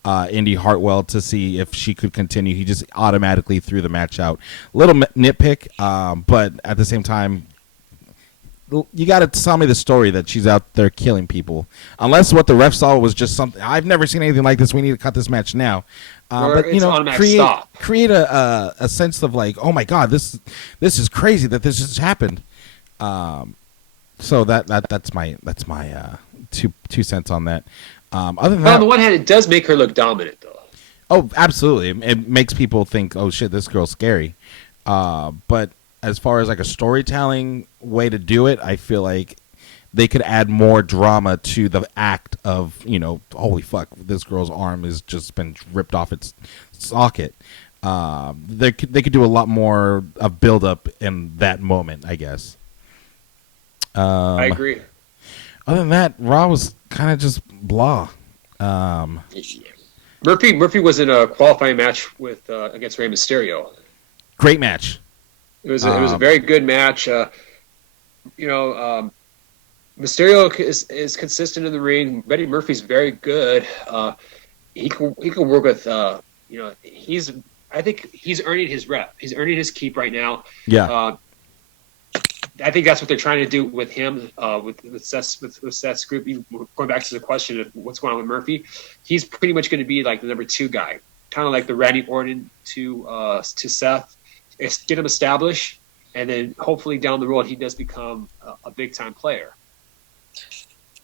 Indy Hartwell to see if she could continue. He just automatically threw the match out. Little nitpick, but at the same time, you got to tell me the story that she's out there killing people. Unless what the ref saw was just something. I've never seen anything like this. We need to cut this match now. But it's automatic create a sense of like, oh my god, this is crazy that this just happened. So that's my 2 cents on that. Other than But that, on the one hand, it does make her look dominant, though. oh, absolutely, it makes people think, oh shit, this girl's scary. But as far as like a storytelling way to do it, I feel like they could add more drama to the act of, holy fuck, this girl's arm has just been ripped off its socket. They could do a lot more of build up in that moment, I guess. I agree. Other than that, Raw was kind of just blah. Murphy was in a qualifying match with against Rey Mysterio. Great match. It was a very good match. Mysterio is consistent in the ring. Eddie Murphy's very good. He can work with. I think he's earning his rep. He's earning his keep right now. Yeah. I think that's what they're trying to do with him, with Seth's group. Going back to the question of what's going on with Murphy, he's pretty much going to be like the number 2 guy, kind of like the Randy Orton to Seth. Get him established, and then hopefully down the road he does become a big time player.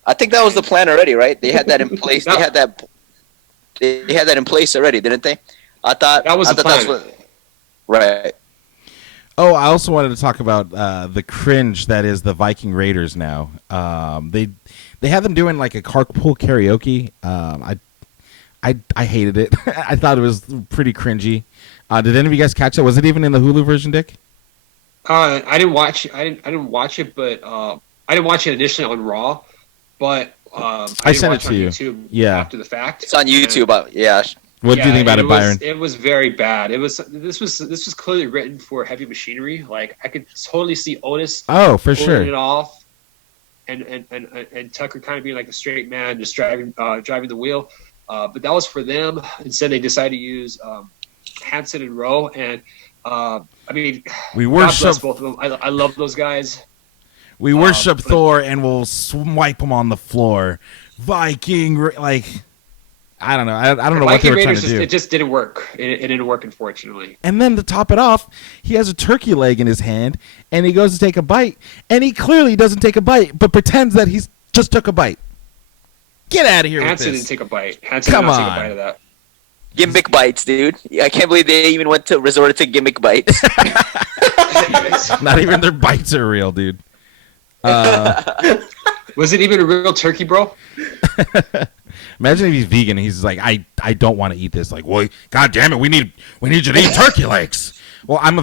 I think that was the plan already, right? They had that in place. They had that in place already, didn't they? I thought that was the plan. Right. Oh, I also wanted to talk about the cringe that is the Viking Raiders now. They had them doing like a carpool karaoke. I hated it. I thought it was pretty cringy. Did any of you guys catch it? Was it even in the Hulu version, Dick? I didn't watch. I didn't watch it, but I didn't watch it initially on Raw. But I sent it to you. YouTube after the fact. It's on YouTube. Yeah. What do you think about it, Byron? It was very bad. This was clearly written for Heavy Machinery. Like I could totally see Otis. Oh, for pulling sure. it off, and Tucker kind of being like the straight man, just driving the wheel. But that was for them. Instead, they decided to use Hanson and Rowe, and we worship both of them. I love those guys. We worship Thor, and we'll swipe him on the floor. Viking, like. I don't know. I don't know what they were trying to do. It just didn't work. It didn't work, unfortunately. And then to top it off, he has a turkey leg in his hand, and he goes to take a bite, and he clearly doesn't take a bite, but pretends that he's just took a bite. Get out of here Hanson with this. didn't take a bite. Hanson Come did not on. take a bite of that. Gimmick bites, dude. I can't believe they even resorted to gimmick bites. Not even their bites are real, dude. Was it even a real turkey, bro? Imagine if he's vegan and he's like, I don't want to eat this. Like, well, god damn it, we need you to eat turkey legs. Well, I'm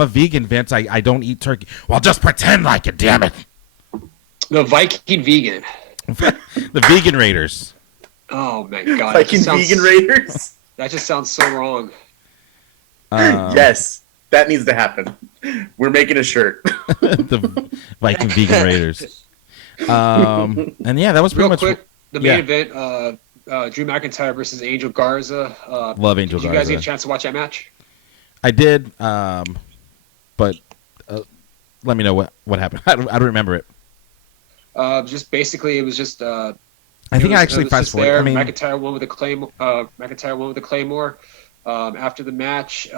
a vegan, Vince. I don't eat turkey. Well, just pretend like it, damn it. The Viking vegan. The Vegan Raiders. Oh my god. Viking Vegan Raiders? That just sounds so wrong. Yes, that needs to happen. We're making a shirt. The Viking Vegan Raiders. And yeah, that was pretty Real much quick, the main event, Drew McIntyre versus Angel Garza. Love Angel Did you guys get a chance to watch that match? I did, but let me know what happened. I don't remember it. Just basically, it was just. I think I actually fast forward. I mean, McIntyre won with the Claymore. After the match,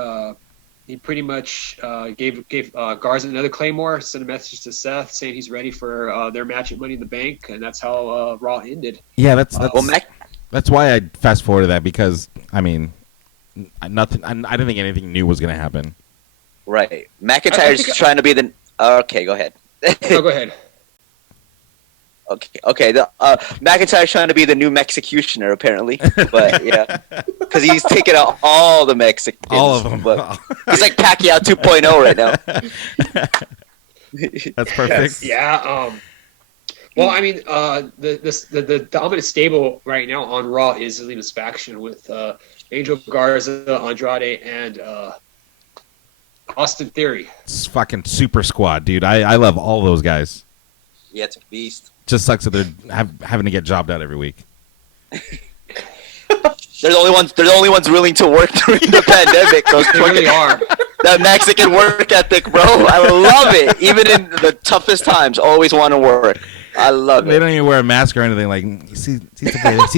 he pretty much gave Garza another Claymore, sent a message to Seth saying he's ready for their match at Money in the Bank, and that's how Raw ended. Yeah, that's why I fast forwarded that, because I mean, nothing. I didn't think anything new was going to happen. Right, McIntyre's trying to be the. Okay, go ahead. No, go ahead. Okay. The McIntyre's trying to be the new Mexicutioner apparently, but yeah, because he's taking out all the Mexicans. All of them. But he's like Pacquiao 2.0 right now. That's perfect. Yeah. Well, I mean, the dominant stable right now on Raw is Zelina's faction with Angel Garza, Andrade, and Austin Theory. It's fucking super squad, dude. I love all those guys. Yeah, it's a beast. Just sucks that they're having to get jobbed out every week. They're the only ones willing to work during the pandemic. Those They really are. That Mexican work ethic, bro. I love it. Even in the toughest times, always want to work. I love They it. don't even wear a mask or anything. Like, sí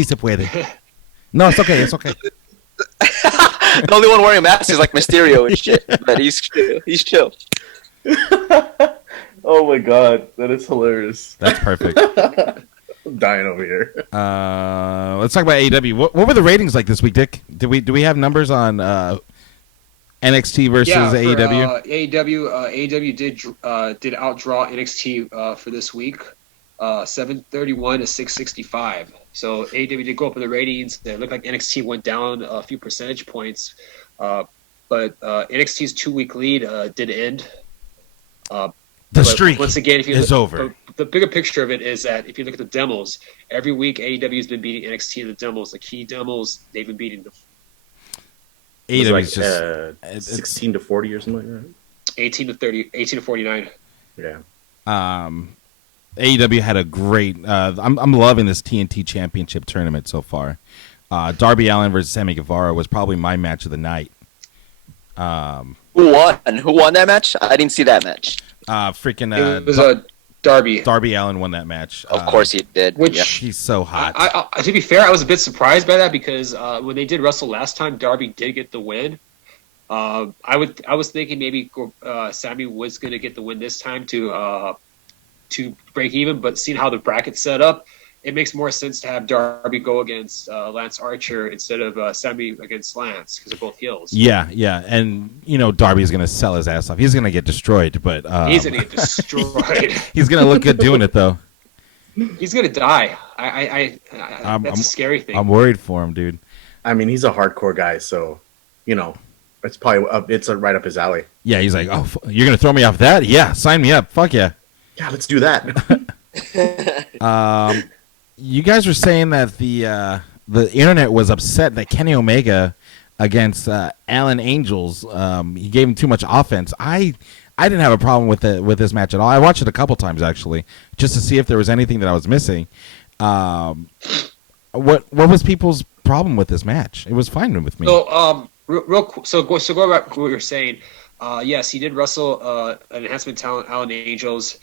se puede. No, it's okay. It's okay. The only one wearing a mask is like Mysterio and shit. But he's chill. He's chill. Oh my god, that is hilarious. That's perfect. I'm dying over here. Let's talk about AEW. What were the ratings like this week, Dick? Do we have numbers on NXT versus AEW? AEW did outdraw NXT for this week, 731 to 665. So AEW did go up in the ratings. It looked like NXT went down a few percentage points, but NXT's 2-week lead did end. The streak once again, if you is look, over. The bigger picture of it is that if you look at the demos, every week AEW has been beating NXT in the demos. The key demos, they've been beating them. It AEW was is like just 16 to 40 or something like that. 18 to 30, 18 to 49. Yeah. AEW had a great. I'm loving this TNT Championship tournament so far. Darby Allin versus Sammy Guevara was probably my match of the night. Who won? Who won that match? I didn't see that match. It was Darby. Darby Allin won that match. Of course he did. Which yeah. He's so hot. to be fair, I was a bit surprised by that because when they did wrestle last time, Darby did get the win. I was thinking maybe Sammy was going to get the win this time to break even, but seeing how the bracket's set up, it makes more sense to have Darby go against Lance Archer instead of Sammy against Lance because they're both heels. Yeah, and Darby's gonna sell his ass off. He's gonna get destroyed, but He's going to get destroyed. he's gonna look good doing it though. He's going to die. That's a scary thing. I'm worried for him, dude. I mean, he's a hardcore guy, so it's probably it's right up his alley. Yeah, he's like, oh, you're gonna throw me off that? Yeah, sign me up. Fuck yeah. Yeah, let's do that. You guys were saying that the internet was upset that Kenny Omega against Alan Angels, he gave him too much offense. I didn't have a problem with this match at all. I watched it a couple times actually, just to see if there was anything that I was missing. What was people's problem with this match? It was fine with me. So, go back to what you're saying. Yes, he did wrestle an enhancement talent, Alan Angels.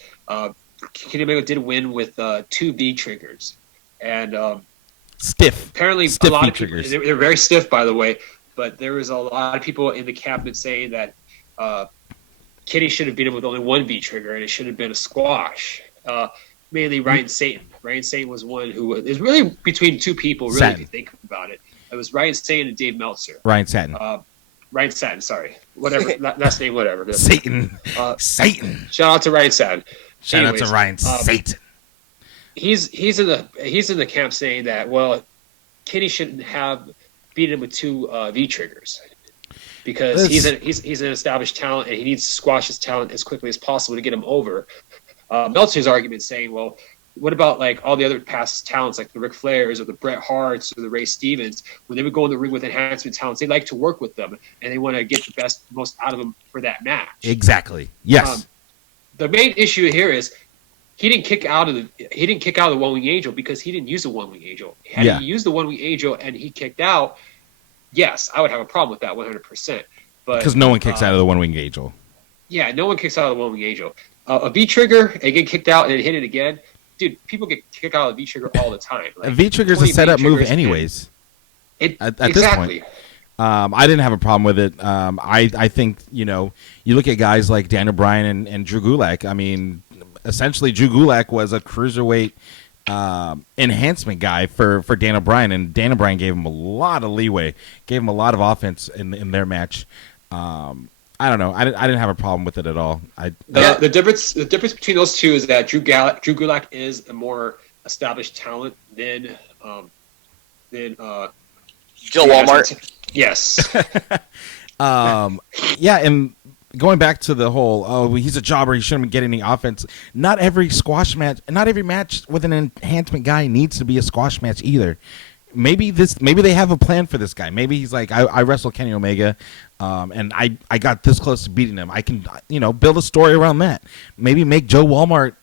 Kenny Omega did win with 2 V triggers, and Stiff. apparently Stiff a lot V of people, triggers. they're very stiff, by the way. But there was a lot of people in the cabinet saying that Kenny should have beat him with only 1 V trigger, and it should have been a squash. Mainly Ryan Satin. Ryan Satin was one who is really between 2 people. Really, Satin. if you think about it, it was Ryan Satin and Dave Meltzer. Ryan Satin. Ryan Satin, sorry, whatever last name, whatever. Satan. Satan. Shout out to Ryan Satin. Shout out Anyways, to Ryan Satan. He's in the camp saying that Kenny shouldn't have beaten him with 2 V triggers because he's an established talent and he needs to squash his talent as quickly as possible to get him over. Meltzer's argument saying, well, what about like all the other past talents like the Ric Flairs or the Bret Harts or the Ray Stevens? When they would go in the ring with enhancement talents, they like to work with them and they want to get the most out of them for that match. Exactly. Yes. The main issue here is he didn't kick out of the One Wing Angel because he didn't use the One Wing Angel. Had he used the One Wing Angel and he kicked out, yes, I would have a problem with that 100%. But Because no one kicks out of the one-winged angel. Yeah, no one kicks out of the One Wing Angel. A V trigger and get kicked out and then hit it again. Dude, people get kicked out of the V trigger all the time. A V trigger is a 20 setup move V-triggers, anyways. At this exactly. point. I didn't have a problem with it. I think, you look at guys like Daniel Bryan and Drew Gulak. I mean, essentially Drew Gulak was a cruiserweight enhancement guy for Daniel Bryan, and Daniel Bryan gave him a lot of leeway, gave him a lot of offense in their match. I don't know. I didn't have a problem with it at all. The difference between those two is that Drew Gulak is a more established talent than Joe Walmart. Yes. Yeah, and going back to the whole, he's a jobber, he shouldn't get any offense. Not every squash match, not every match with an enhancement guy needs to be a squash match either. Maybe they have a plan for this guy. Maybe he's like, I wrestled Kenny Omega, and I got this close to beating him. I can, build a story around that. Maybe make Joe Walmart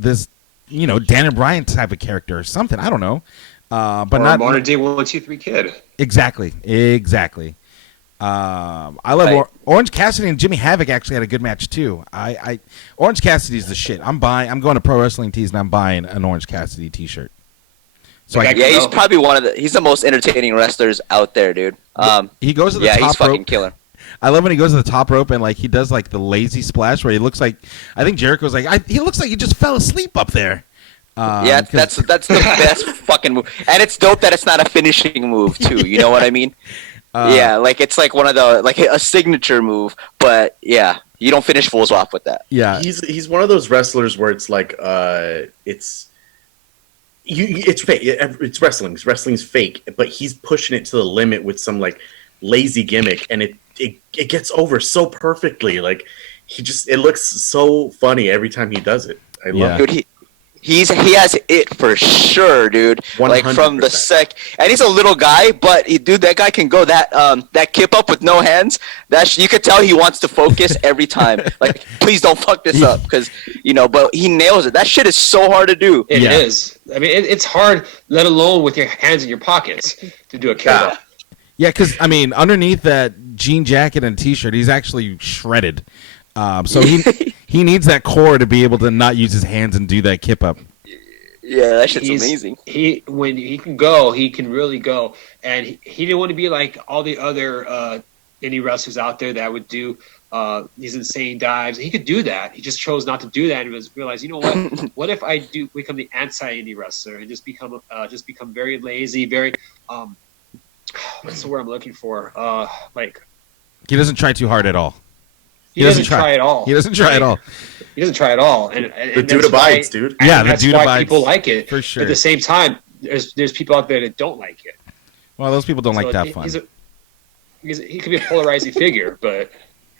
this, Dan Bryan type of character or something. I don't know. But or not modern day 1, 2, 3 kid. Exactly. I love Orange Cassidy and Jimmy Havoc actually had a good match too. Orange Cassidy's the shit. I'm going to Pro Wrestling Tees and I'm buying an Orange Cassidy T-shirt. So he's probably he's the most entertaining wrestlers out there, dude. He goes to the top he's fucking rope. killer. I love when he goes to the top rope and he does the lazy splash where he looks like, I think Jericho's he looks like he just fell asleep up there. That's the best fucking move, and it's dope that it's not a finishing move too. You know what I mean? It's like one of the a signature move, but yeah, you don't finish fools off with that. Yeah, he's one of those wrestlers where it's it's fake. It's wrestling. Wrestling's fake, but he's pushing it to the limit with some lazy gimmick, and it gets over so perfectly. It looks so funny every time he does it. I love it. Dude, he has it for sure, dude. 100%. From the and he's a little guy, but that guy can go that kip up with no hands. You could tell he wants to focus every time. Please don't fuck this up, because but he nails it. That shit is so hard to do. It is. I mean, it's hard, let alone with your hands in your pockets, to do a kip up. Yeah, because underneath that jean jacket and T-shirt, he's actually shredded. So he needs that core to be able to not use his hands and do that kip up. Yeah, that shit's amazing. When he can go, he can really go. And he didn't want to be like all the other indie wrestlers out there that would do these insane dives. He could do that. He just chose not to do that and realized, you know what? What if I do become the anti-indie wrestler and just become very lazy, very what's the word I'm looking for? He doesn't try too hard at all. He doesn't try at all. He doesn't try at all. He doesn't try at all. And the dude abides, dude. Yeah, that's why people like it. For sure. At the same time, there's people out there that don't like it. Well, those people don't like that fun. He could be a polarizing figure, but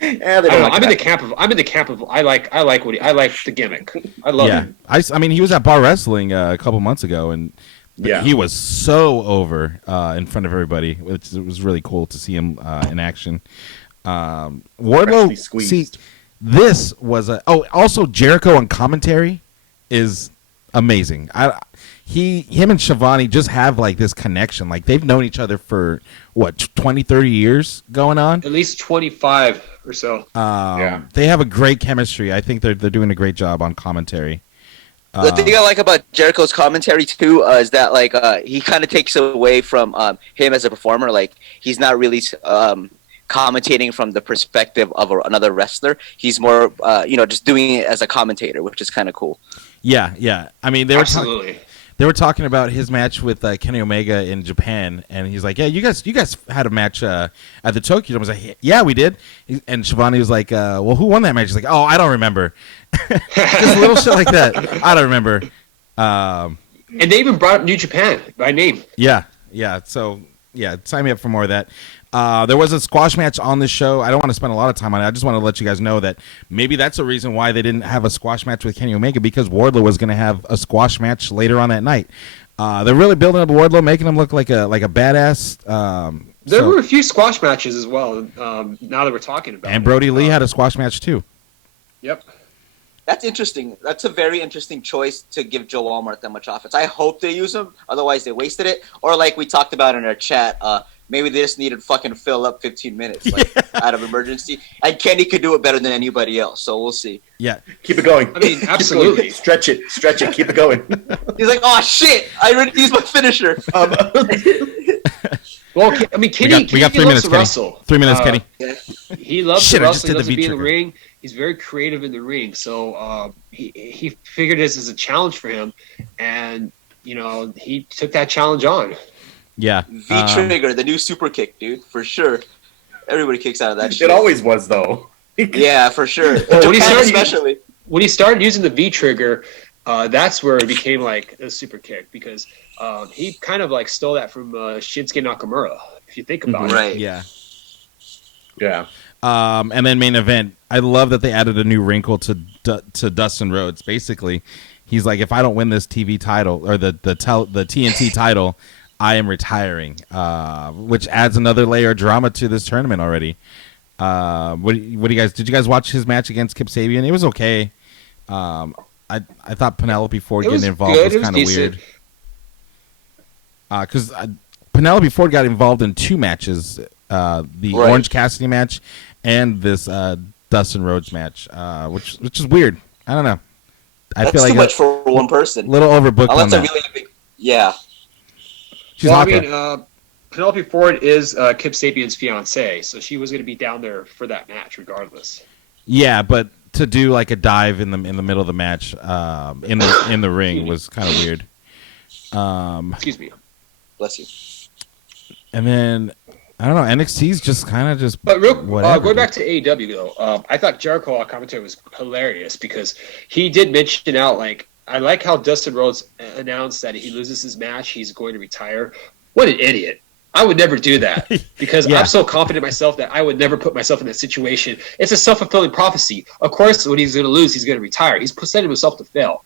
I don't know. I'm in the camp of I like the gimmick. I love it. I mean, he was at Bar Wrestling a couple months ago, and he was so over in front of everybody. It was really cool to see him in action. Wardlow, see, this was also Jericho on commentary is amazing. Him and Shivani just have this connection. They've known each other for what, 20, 30 years going on? At least 25 or so. They have a great chemistry. I think they're doing a great job on commentary. The thing I like about Jericho's commentary too is that he kind of takes away from him as a performer. He's not really commentating from the perspective of another wrestler. He's more, just doing it as a commentator, which is kind of cool. Yeah. I mean, they were talking about his match with Kenny Omega in Japan, and he's like, "Yeah, you guys had a match at the Tokyo Dome." I was like, "Yeah, we did." And Shivani was like, "Well, who won that match?" He's like, "Oh, I don't remember." Just little shit like that. I don't remember. And they even brought up New Japan by name. Yeah. So sign me up for more of that. There was a squash match on the show. I don't want to spend a lot of time on it. I just want to let you guys know that maybe that's a reason why they didn't have a squash match with Kenny Omega, because Wardlow was going to have a squash match later on that night. They're really building up Wardlow, making him look like a badass. There were a few squash matches as well. Now that we're talking about and Brody Lee had a squash match too. Yep. That's interesting. That's a very interesting choice to give Joe Walmart that much offense. I hope they use him. Otherwise, they wasted it. Or like we talked about in our chat, maybe they just needed fucking fill up 15 minutes out of emergency. And Kenny could do it better than anybody else. So we'll see. Yeah. Keep it going. I mean, absolutely. Stretch it. Keep it going. He's like, oh, shit. I already used my finisher. Well, I mean, Kenny, we got 3 minutes, Kenny. Wrestle. 3 minutes, Kenny. He loves Shit, to I wrestle. just He did loves the to be in the V-trigger. ring. He's very creative in the ring. So he figured this as a challenge for him, and he took that challenge on. Yeah. V-trigger, the new super kick, dude, for sure. Everybody kicks out of that shit. It always was though. Yeah, for sure. Well, when he Japan started- especially. When he started using the V trigger, that's where it became like a super kick because he kind of like stole that from Shinsuke Nakamura. If you think about it, Right. Yeah. Yeah. And then main event. I love that they added a new wrinkle to Dustin Rhodes. Basically, he's like, if I don't win this TV title or the TNT title, I am retiring. Which adds another layer of drama to this tournament already. What do you guys? Did you guys watch his match against Kip Sabian? It was okay. I thought Penelope Ford It was getting involved good. was It was kind of decent. weird. Because Penelope Ford got involved in two matches: the Right. Orange Cassidy match and this Dustin Rhodes match, which is weird. I don't know. I That's feel like too much for one person. a little overbooked on Unless they're that. really big. Yeah. She's well, I out mean, there. Penelope Ford is Kip Sabian's fiance, so she was going to be down there for that match regardless. Yeah, but to do like a dive in the middle of the match, in the ring was kind of weird. Excuse me. Bless you. And then I don't know, NXT's just kind of just. But real whatever, going back dude. to AEW though, I thought Jericho on commentary was hilarious because he did mention out like I like how Dustin Rhodes announced that he loses his match, he's going to retire. What an idiot! I would never do that because Yeah. I'm so confident in myself that I would never put myself in that situation. It's a self-fulfilling prophecy. Of course, when he's going to lose, he's going to retire. He's setting himself to fail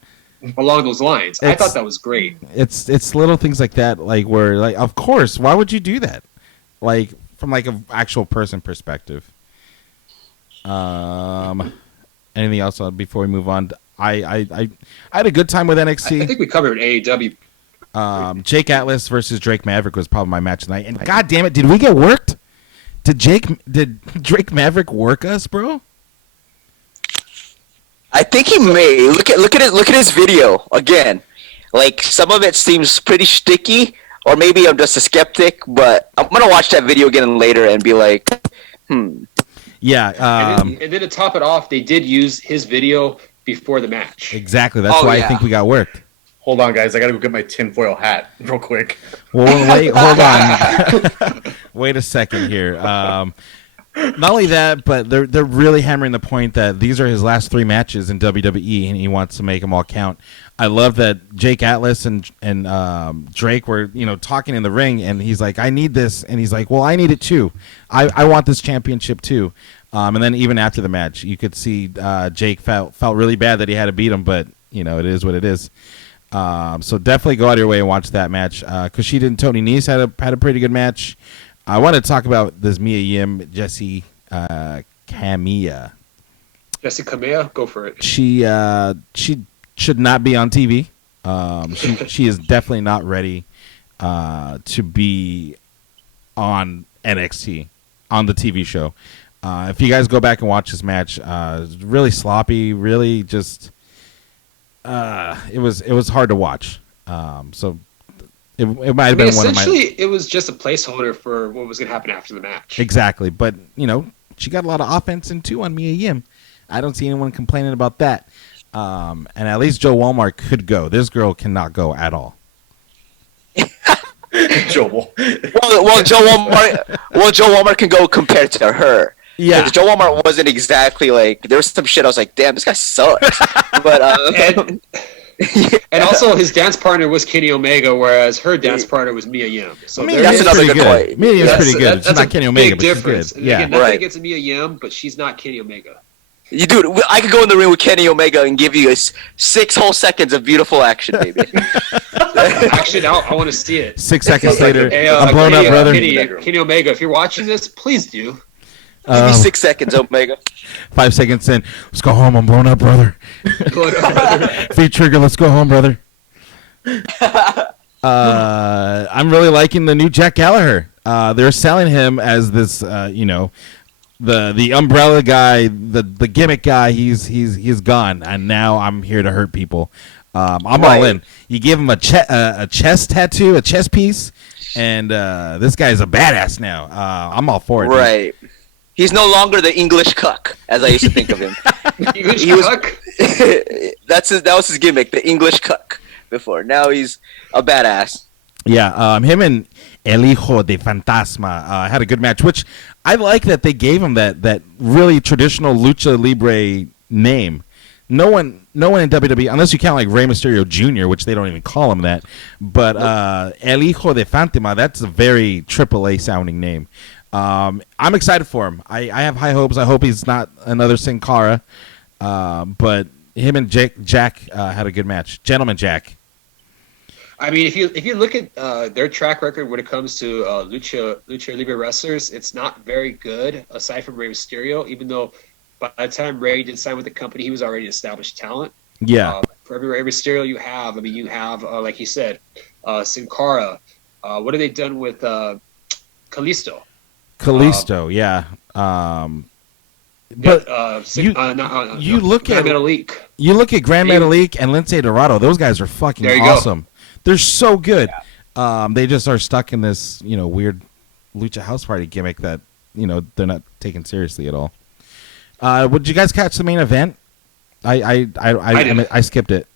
along those lines. I It's- thought that was great. It's little things like that, like where like of course, why would you do that? Like from like an actual person perspective. Anything else before we move on? I had a good time with I NXT. think we covered AEW. Jake Atlas versus Drake Maverick was probably my match tonight. And god damn it, did we get worked? Did Drake Maverick work us, bro? I think he may look at his video again. Like some of it seems pretty sticky, or maybe I'm just a skeptic. But I'm gonna watch that video again later and be like, Yeah, And then to top it off, they did use his video before the match. exactly. That's Oh, why I yeah. think we got worked. Hold on, guys. I gotta go get my tinfoil hat real quick. Well, wait, hold on. Wait a second here. Not only that, but they're really hammering the point that these are his last 3 matches in WWE, and he wants to make them all count. I love that Jake Atlas and Drake were talking in the ring, and he's like, "I need this," and he's like, "Well, I need it too. I want this championship too." And then even after the match, you could see Jake felt really bad that he had to beat him, but it is what it is. So definitely go out of your way and watch that match. Kushida and Tony Nese had a pretty good match. I want to talk about this Mia Yim, Jessie Kamea. Jesse Kamea, go for it. She should not be on TV. She is definitely not ready to be on NXT on the TV show. If you guys go back and watch this match, really sloppy, really just it was hard to watch. So it might have been one of my Essentially, it was just a placeholder for what was going to happen after the match. exactly. But she got a lot of offense in too on Mia Yim. I don't see anyone complaining about that. And at least Joe Walmart could go. This girl cannot go at all. Joel. well, Joe Walmart can go compared to her. Yeah. 'Cause Joe Walmart wasn't exactly like there was some shit. I was like, damn, this guy sucks. But And also, his dance partner was Kenny Omega, whereas her dance partner was Mia Yim. So Mia there that's Yim's is- another pretty good good. point. Mia Yim's that's- pretty good. that's She's a not Kenny Omega, big but she's difference. good. And Yeah. again, nothing Right. against Mia Yim, but she's not Kenny Omega. you dude, I could go in the ring with Kenny Omega and give you 6 whole seconds of beautiful action, baby. Actually, I want to see it. 6 seconds later, Hey, I'm blown up, brother. Kenny Omega, if you're watching this, please do. Give me 6 seconds, Omega. 5 seconds in. Let's go home. I'm blown up, brother. V Trigger, let's go home, brother. I'm really liking the new Jack Gallagher. They're selling him as this, the umbrella guy, the gimmick guy. He's gone, and now I'm here to hurt people. I'm all Right. in. You give him a chest tattoo, a chest piece, and this guy's a badass now. I'm all for it. dude. Right. He's no longer the English cuck, as I used to think of him. English He was- cuck? That was his gimmick, the English cuck. Before now, he's a badass. Yeah, him and El Hijo de Fantasma had a good match, which I like that they gave him that really traditional lucha libre name. No one in WWE, unless you count like Rey Mysterio Jr., which they don't even call him that, but El Hijo de Fantima, that's a very AAA sounding name. I'm excited for him. I have high hopes. I hope he's not another Sin Cara, but him and Jack had a good match. Gentleman Jack. I mean, if you look at their track record when it comes to lucha libre wrestlers, it's not very good. Aside from Rey Mysterio, even though by the time Rey did sign with the company, he was already established talent. Yeah. For every Rey Mysterio you have, like you said, Sin Cara. What have they done with Kalisto? Kalisto, yeah. But you look at Metalik. You look at Grand Metalik and Lince Dorado; those guys are fucking There you awesome. Go. They're so good. They just are stuck in this, weird lucha house party gimmick that they're not taken seriously at all. Did you guys catch the main event? I skipped it.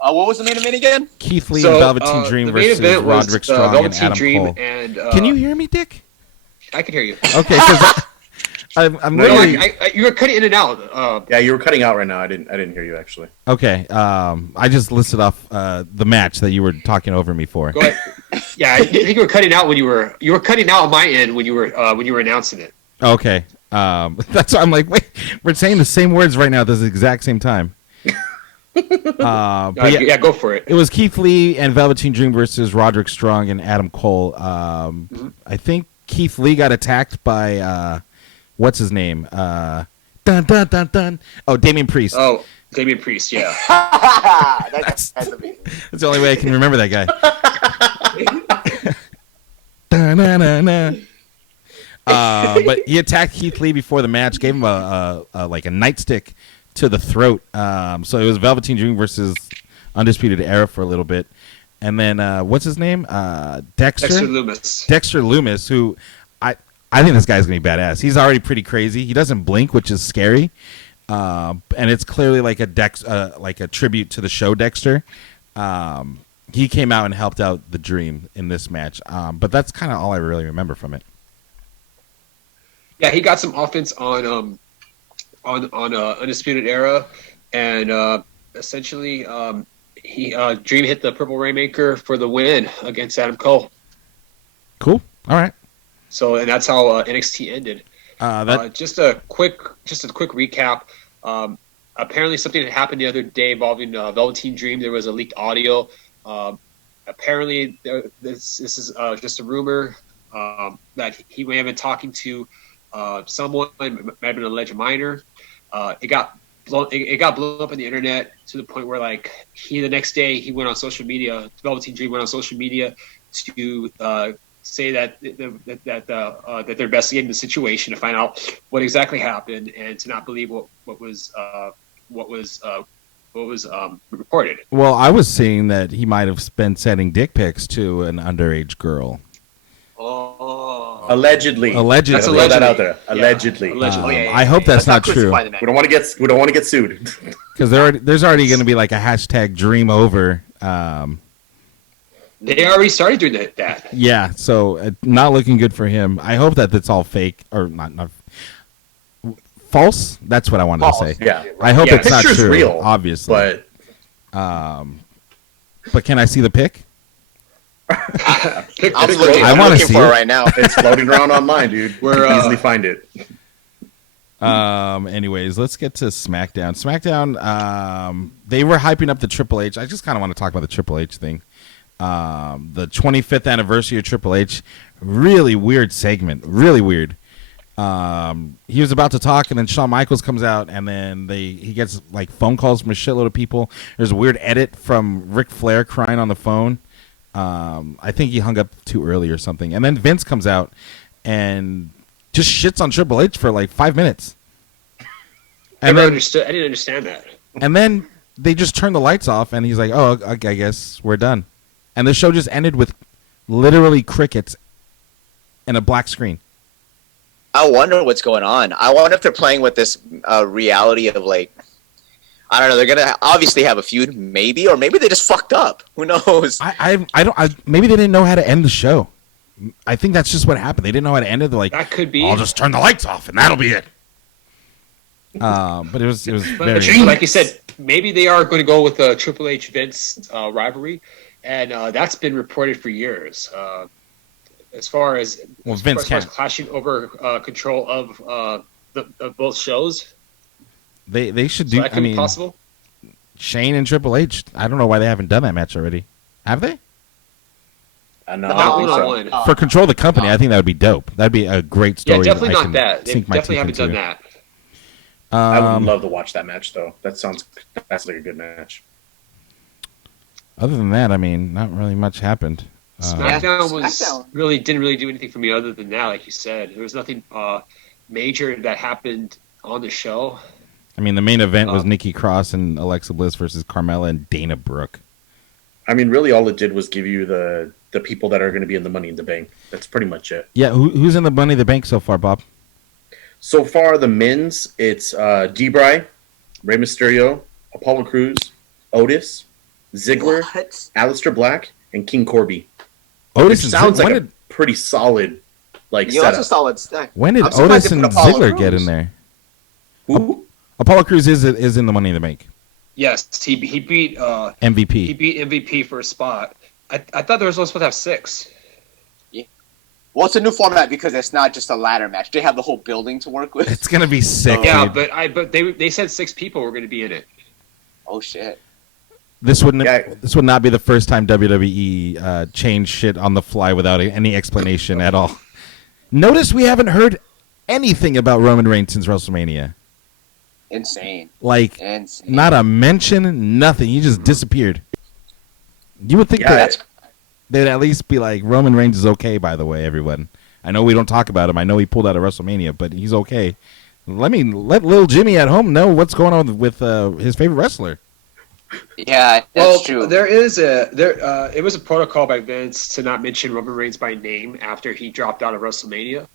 What was the main event again? Keith Lee and Velveteen Dream versus Roderick Strong and Adam Cole. Can you hear me, Dick? I can hear you. Okay, because I'm literally. You were cutting in and out. Yeah, you were cutting out right now. I didn't hear you actually. Okay, I just listed off the match that you were talking over me for. Go ahead. Yeah, I think you were cutting out when you were cutting out on my end when you were announcing it. Okay, that's why I'm like, wait, we're saying the same words right now at the exact same time. Yeah, go for it. It was Keith Lee and Velveteen Dream versus Roderick Strong and Adam Cole. I think Keith Lee got attacked by what's his name? Dun dun dun dun. Oh, Damian Priest. Oh, Damian Priest. Yeah. That's amazing. That's the only way I can remember that guy. Dun, dun, dun, dun. But he attacked Keith Lee before the match, gave him a nightstick to the throat. So it was Velveteen Dream versus Undisputed Era for a little bit. And then, what's his name? Dexter Lumis. Dexter Lumis, who I think this guy's going to be badass. He's already pretty crazy. He doesn't blink, which is scary. And it's clearly like a tribute to the show Dexter. He came out and helped out the Dream in this match. But that's kind of all I really remember from it. Yeah, he got some offense on Undisputed Era, and essentially he Dream hit the Purple Rainmaker for the win against Adam Cole. Cool. All right. So, and that's how NXT ended. Just a quick recap. Apparently, something that happened the other day involving Velveteen Dream. There was a leaked audio. Apparently, this is just a rumor that he may have been talking to someone, might have been an alleged minor. It got blown up on the internet to the point where, like, the next day he went on social media. Velveteen Dream went on social media to say that they're investigating the situation to find out what exactly happened and to not believe what was reported. Well, I was seeing that he might have been sending dick pics to an underage girl. Oh, Allegedly. That's Throw that out there. Allegedly. Allegedly. I hope that's not true. We don't want to get sued. Because there's already going to be like a hashtag Dream Over. They already started doing that. Yeah, so not looking good for him. I hope that it's all fake or not false. That's what I wanted to say. Yeah. I hope it's not Picture's true. real, obviously. But can I see the pic? I'm I wanna looking see for it. it right now. It's floating around online, dude. We're, easily find it. Anyways, let's get to SmackDown. SmackDown, they were hyping up the Triple H. I just kind of want to talk about the Triple H thing. The 25th anniversary of Triple H. Really weird segment. Really weird. He was about to talk, and then Shawn Michaels comes out, and then he gets like phone calls from a shitload of people. There's a weird edit from Ric Flair crying on the phone. I think he hung up too early or something. And then Vince comes out and just shits on Triple H for like 5 minutes. I didn't understand that. And then they just turn the lights off, and he's like, "Oh, okay, I guess we're done." And the show just ended with literally crickets and a black screen. I wonder what's going on. I wonder if they're playing with this reality of, like, I don't know. They're gonna obviously have a feud, maybe, or maybe they just fucked up. Who knows? I don't. Maybe they didn't know how to end the show. I think that's just what happened. They didn't know how to end it. They're like, That could be. I'll just turn the lights off and that'll be it. But it was But very. like you said, maybe they are going to go with the Triple H Vince rivalry, and that's been reported for years. As far as Vince can't. clashing over control of both shows, They should so do. that I could be mean, possible. Shane and Triple H. I don't know why they haven't done that match already. Have they? No, Not I don't think so. one-on-one. For Control the Company, I think that would be dope. That'd be a great story. Yeah, definitely I not can that. They sink my definitely teeth haven't done into. that. I would love to watch that match though. That's like a good match. Other than that, I mean, not really much happened. SmackDown SmackDown. didn't really do anything for me other than that. Like you said, there was nothing major that happened on the show. I mean, the main event was Nikki Cross and Alexa Bliss versus Carmella and Dana Brooke. I mean, really, all it did was give you the people that are going to be in the Money in the Bank. That's pretty much it. Yeah, who's in the Money in the Bank so far, Bob? So far, the men's, it's D-Bry, Rey Mysterio, Apollo Crews, Otis, Ziggler, What? Aleister Black, and King Corby. Otis Which and sounds Ziggler. like a pretty solid Yo, that's a setup. solid stack. When did I'm surprised Otis they and put Apollo Ziggler get Crews. in there? Who? Apollo Crews is in the Money in the Bank. Yes, he beat MVP. he beat MVP for a spot. I thought there was only supposed to have 6. Well, it's a new format because it's not just a ladder match. They have the whole building to work with. It's gonna be sick. Yeah, dude. but they said 6 people were going to be in it. Oh shit! This would Yeah. this would not be the first time WWE changed shit on the fly without any explanation at all. Notice we haven't heard anything about Roman Reigns since WrestleMania. Insane. Like, Insane. not a mention, nothing. He just disappeared. You would think Yeah, that That's they'd at least be like, Roman Reigns is okay, by the way, everyone. I know we don't talk about him. I know he pulled out of WrestleMania, but he's okay. Let little Jimmy at home know what's going on with his favorite wrestler. yeah. That's true. There is it was a protocol by Vince to not mention Roman Reigns by name after he dropped out of WrestleMania.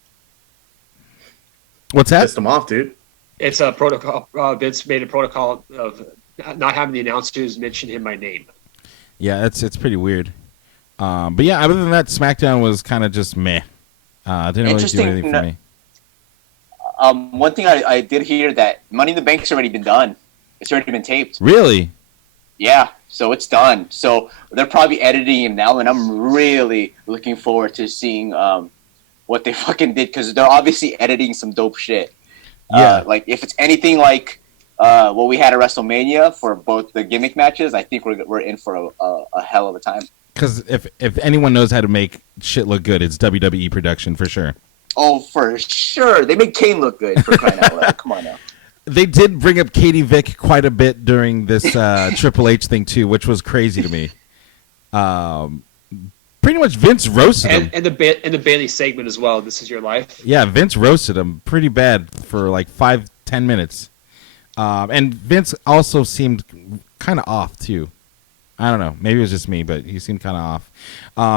What's that? Pissed him off, dude. It's a protocol. Vince made a protocol of not having the announcers mention him by name. Yeah, it's pretty weird. But yeah, other than that, SmackDown was kind of just meh. Didn't really do Interesting anything for me. One thing I did hear that Money in the Bank's already been done. It's already been taped. Really? Yeah, so it's done. So they're probably editing him now, and I'm really looking forward to seeing what they fucking did because they're obviously editing some dope shit. Yeah. Like if it's anything like what we had at WrestleMania for both the gimmick matches, I think we're in for a hell of a time. Because if anyone knows how to make shit look good, it's WWE production for sure. Oh, for sure. They made Kane look good for crying out loud. Come on now. They did bring up Katie Vick quite a bit during this Triple H thing too, which was crazy to me. Pretty much Vince roasted him. And the Bailey segment as well. This is your life. Yeah, Vince roasted him pretty bad for like 5-10 minutes. And Vince also seemed kind of off too. I don't know. Maybe it was just me, but he seemed kind of off.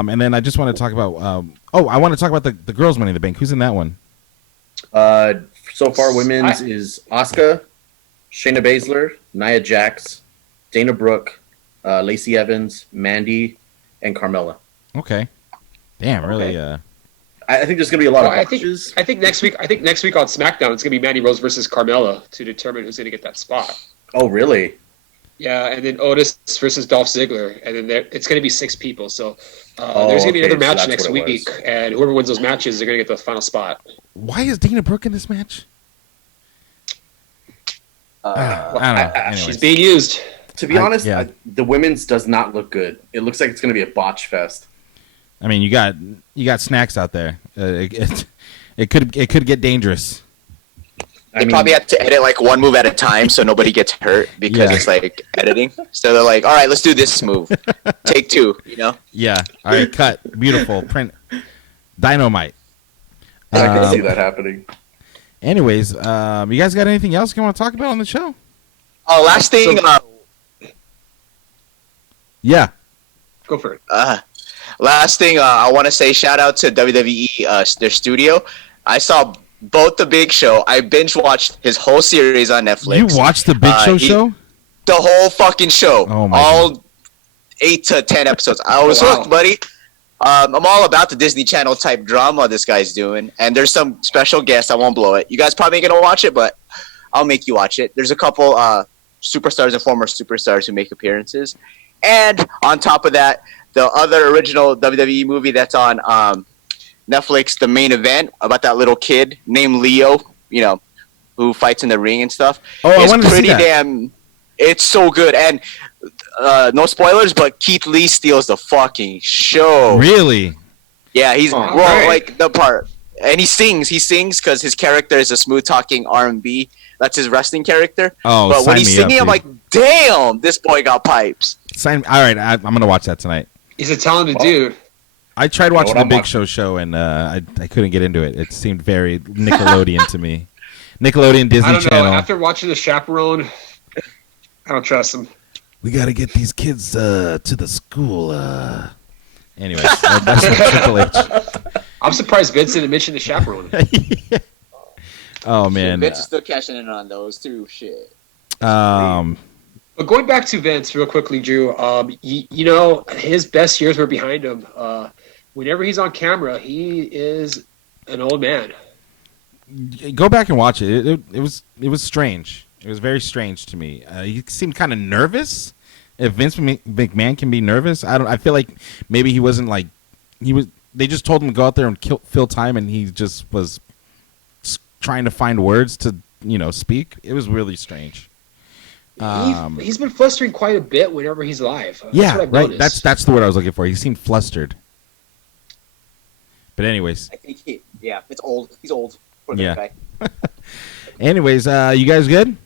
And then I just want to talk about. I want to talk about the girls' Money in the Bank. Who's in that one? So far, women's is Asuka, Shayna Baszler, Nia Jax, Dana Brooke, Lacey Evans, Mandy, and Carmella. Okay. Damn, really? I think there's gonna be a lot Well, of I think matches. next week. I think next week on SmackDown it's gonna be Mandy Rose versus Carmella to determine who's gonna get that spot. Oh, really? Yeah, and then Otis versus Dolph Ziggler, and then it's going to be 6 people. So there's going to be okay, another so match that's next what it week, was. and whoever wins those matches are going to get the final spot. Why is Dana Brooke in this match? I don't know. Anyways. She's being used. To be honest, yeah. the women's does not look good. It looks like it's gonna be a botch fest. I mean, you got snacks out there. It could get dangerous. They probably had to edit like one move at a time so nobody gets hurt because Yeah. it's like editing. So they're like, all right, let's do this move. Take 2, you know? Yeah. All right. Cut. Beautiful. Print. Dynamite. I can see that happening. Anyways, you guys got anything else you want to talk about on the show? Oh, last thing. Yeah. Go for it. Last thing, I want to say shout out to WWE, their studio. I saw both the Big Show. I binge watched his whole series on Netflix. You watched the Big Show show? The whole fucking show. Oh my all 8 to 10 episodes. I was wow. hooked, buddy. I'm all about the Disney Channel type drama this guy's doing, and there's some special guests. I won't blow it. You guys probably ain't gonna watch it, but I'll make you watch it. There's a couple superstars and former superstars who make appearances, and on top of that, the other original WWE movie that's on Netflix, The Main Event, about that little kid named Leo, you know, who fights in the ring and stuff. Oh, I it's wanted to see pretty that. damn. It's so good, and no spoilers, but Keith Lee steals the fucking show. Really? Yeah, he's Oh, well, right. like the part, and he sings. He sings because his character is a smooth talking R&B. That's his wrestling character. Oh, but sign when he's me singing, up, I'm like, damn, this boy got pipes. All right, I'm gonna watch that tonight. He's a talented dude. I tried watching what the I'm Big watching- Show, and I couldn't get into it. It seemed very Nickelodeon to me. Nickelodeon, Disney I don't know. Channel. After watching The Chaperone, I don't trust him. We got to get these kids to the school. Anyways, that's what Triple H. I'm surprised Vince didn't mention The Chaperone. Oh man. Vince is still cashing in on those too. Shit. Um. But going back to Vince real quickly, Drew, you know, his best years were behind him. Whenever he's on camera, he is an old man. Go back and watch it. It was strange. It was very strange to me. He seemed kind of nervous. If Vince McMahon can be nervous, I feel like maybe he wasn't like he was. They just told him to go out there and fill time, and he just was trying to find words to speak. It was really strange. He's been flustering quite a bit whenever he's live. That's Yeah, what I've right. noticed. That's the word I was looking for. He seemed flustered. But anyways, I think it's old. He's old. Poor Yeah. guy. you guys good?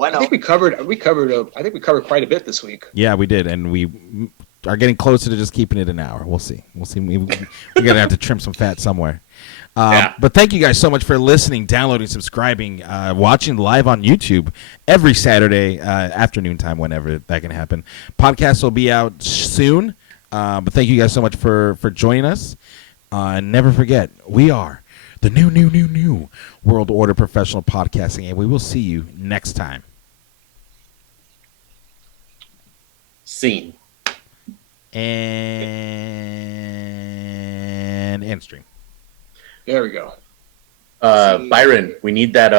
I think we covered. I think we covered quite a bit this week. Yeah, we did, and we are getting closer to just keeping it an hour. We'll see. We're gonna have to trim some fat somewhere. Yeah. But thank you guys so much for listening, downloading, subscribing, watching live on YouTube every Saturday afternoon time, whenever that can happen. Podcasts will be out soon. But thank you guys so much for joining us. And never forget, we are the new World Order Professional Podcasting, and we will see you next time. Scene. And end stream. There we go. Byron, we need that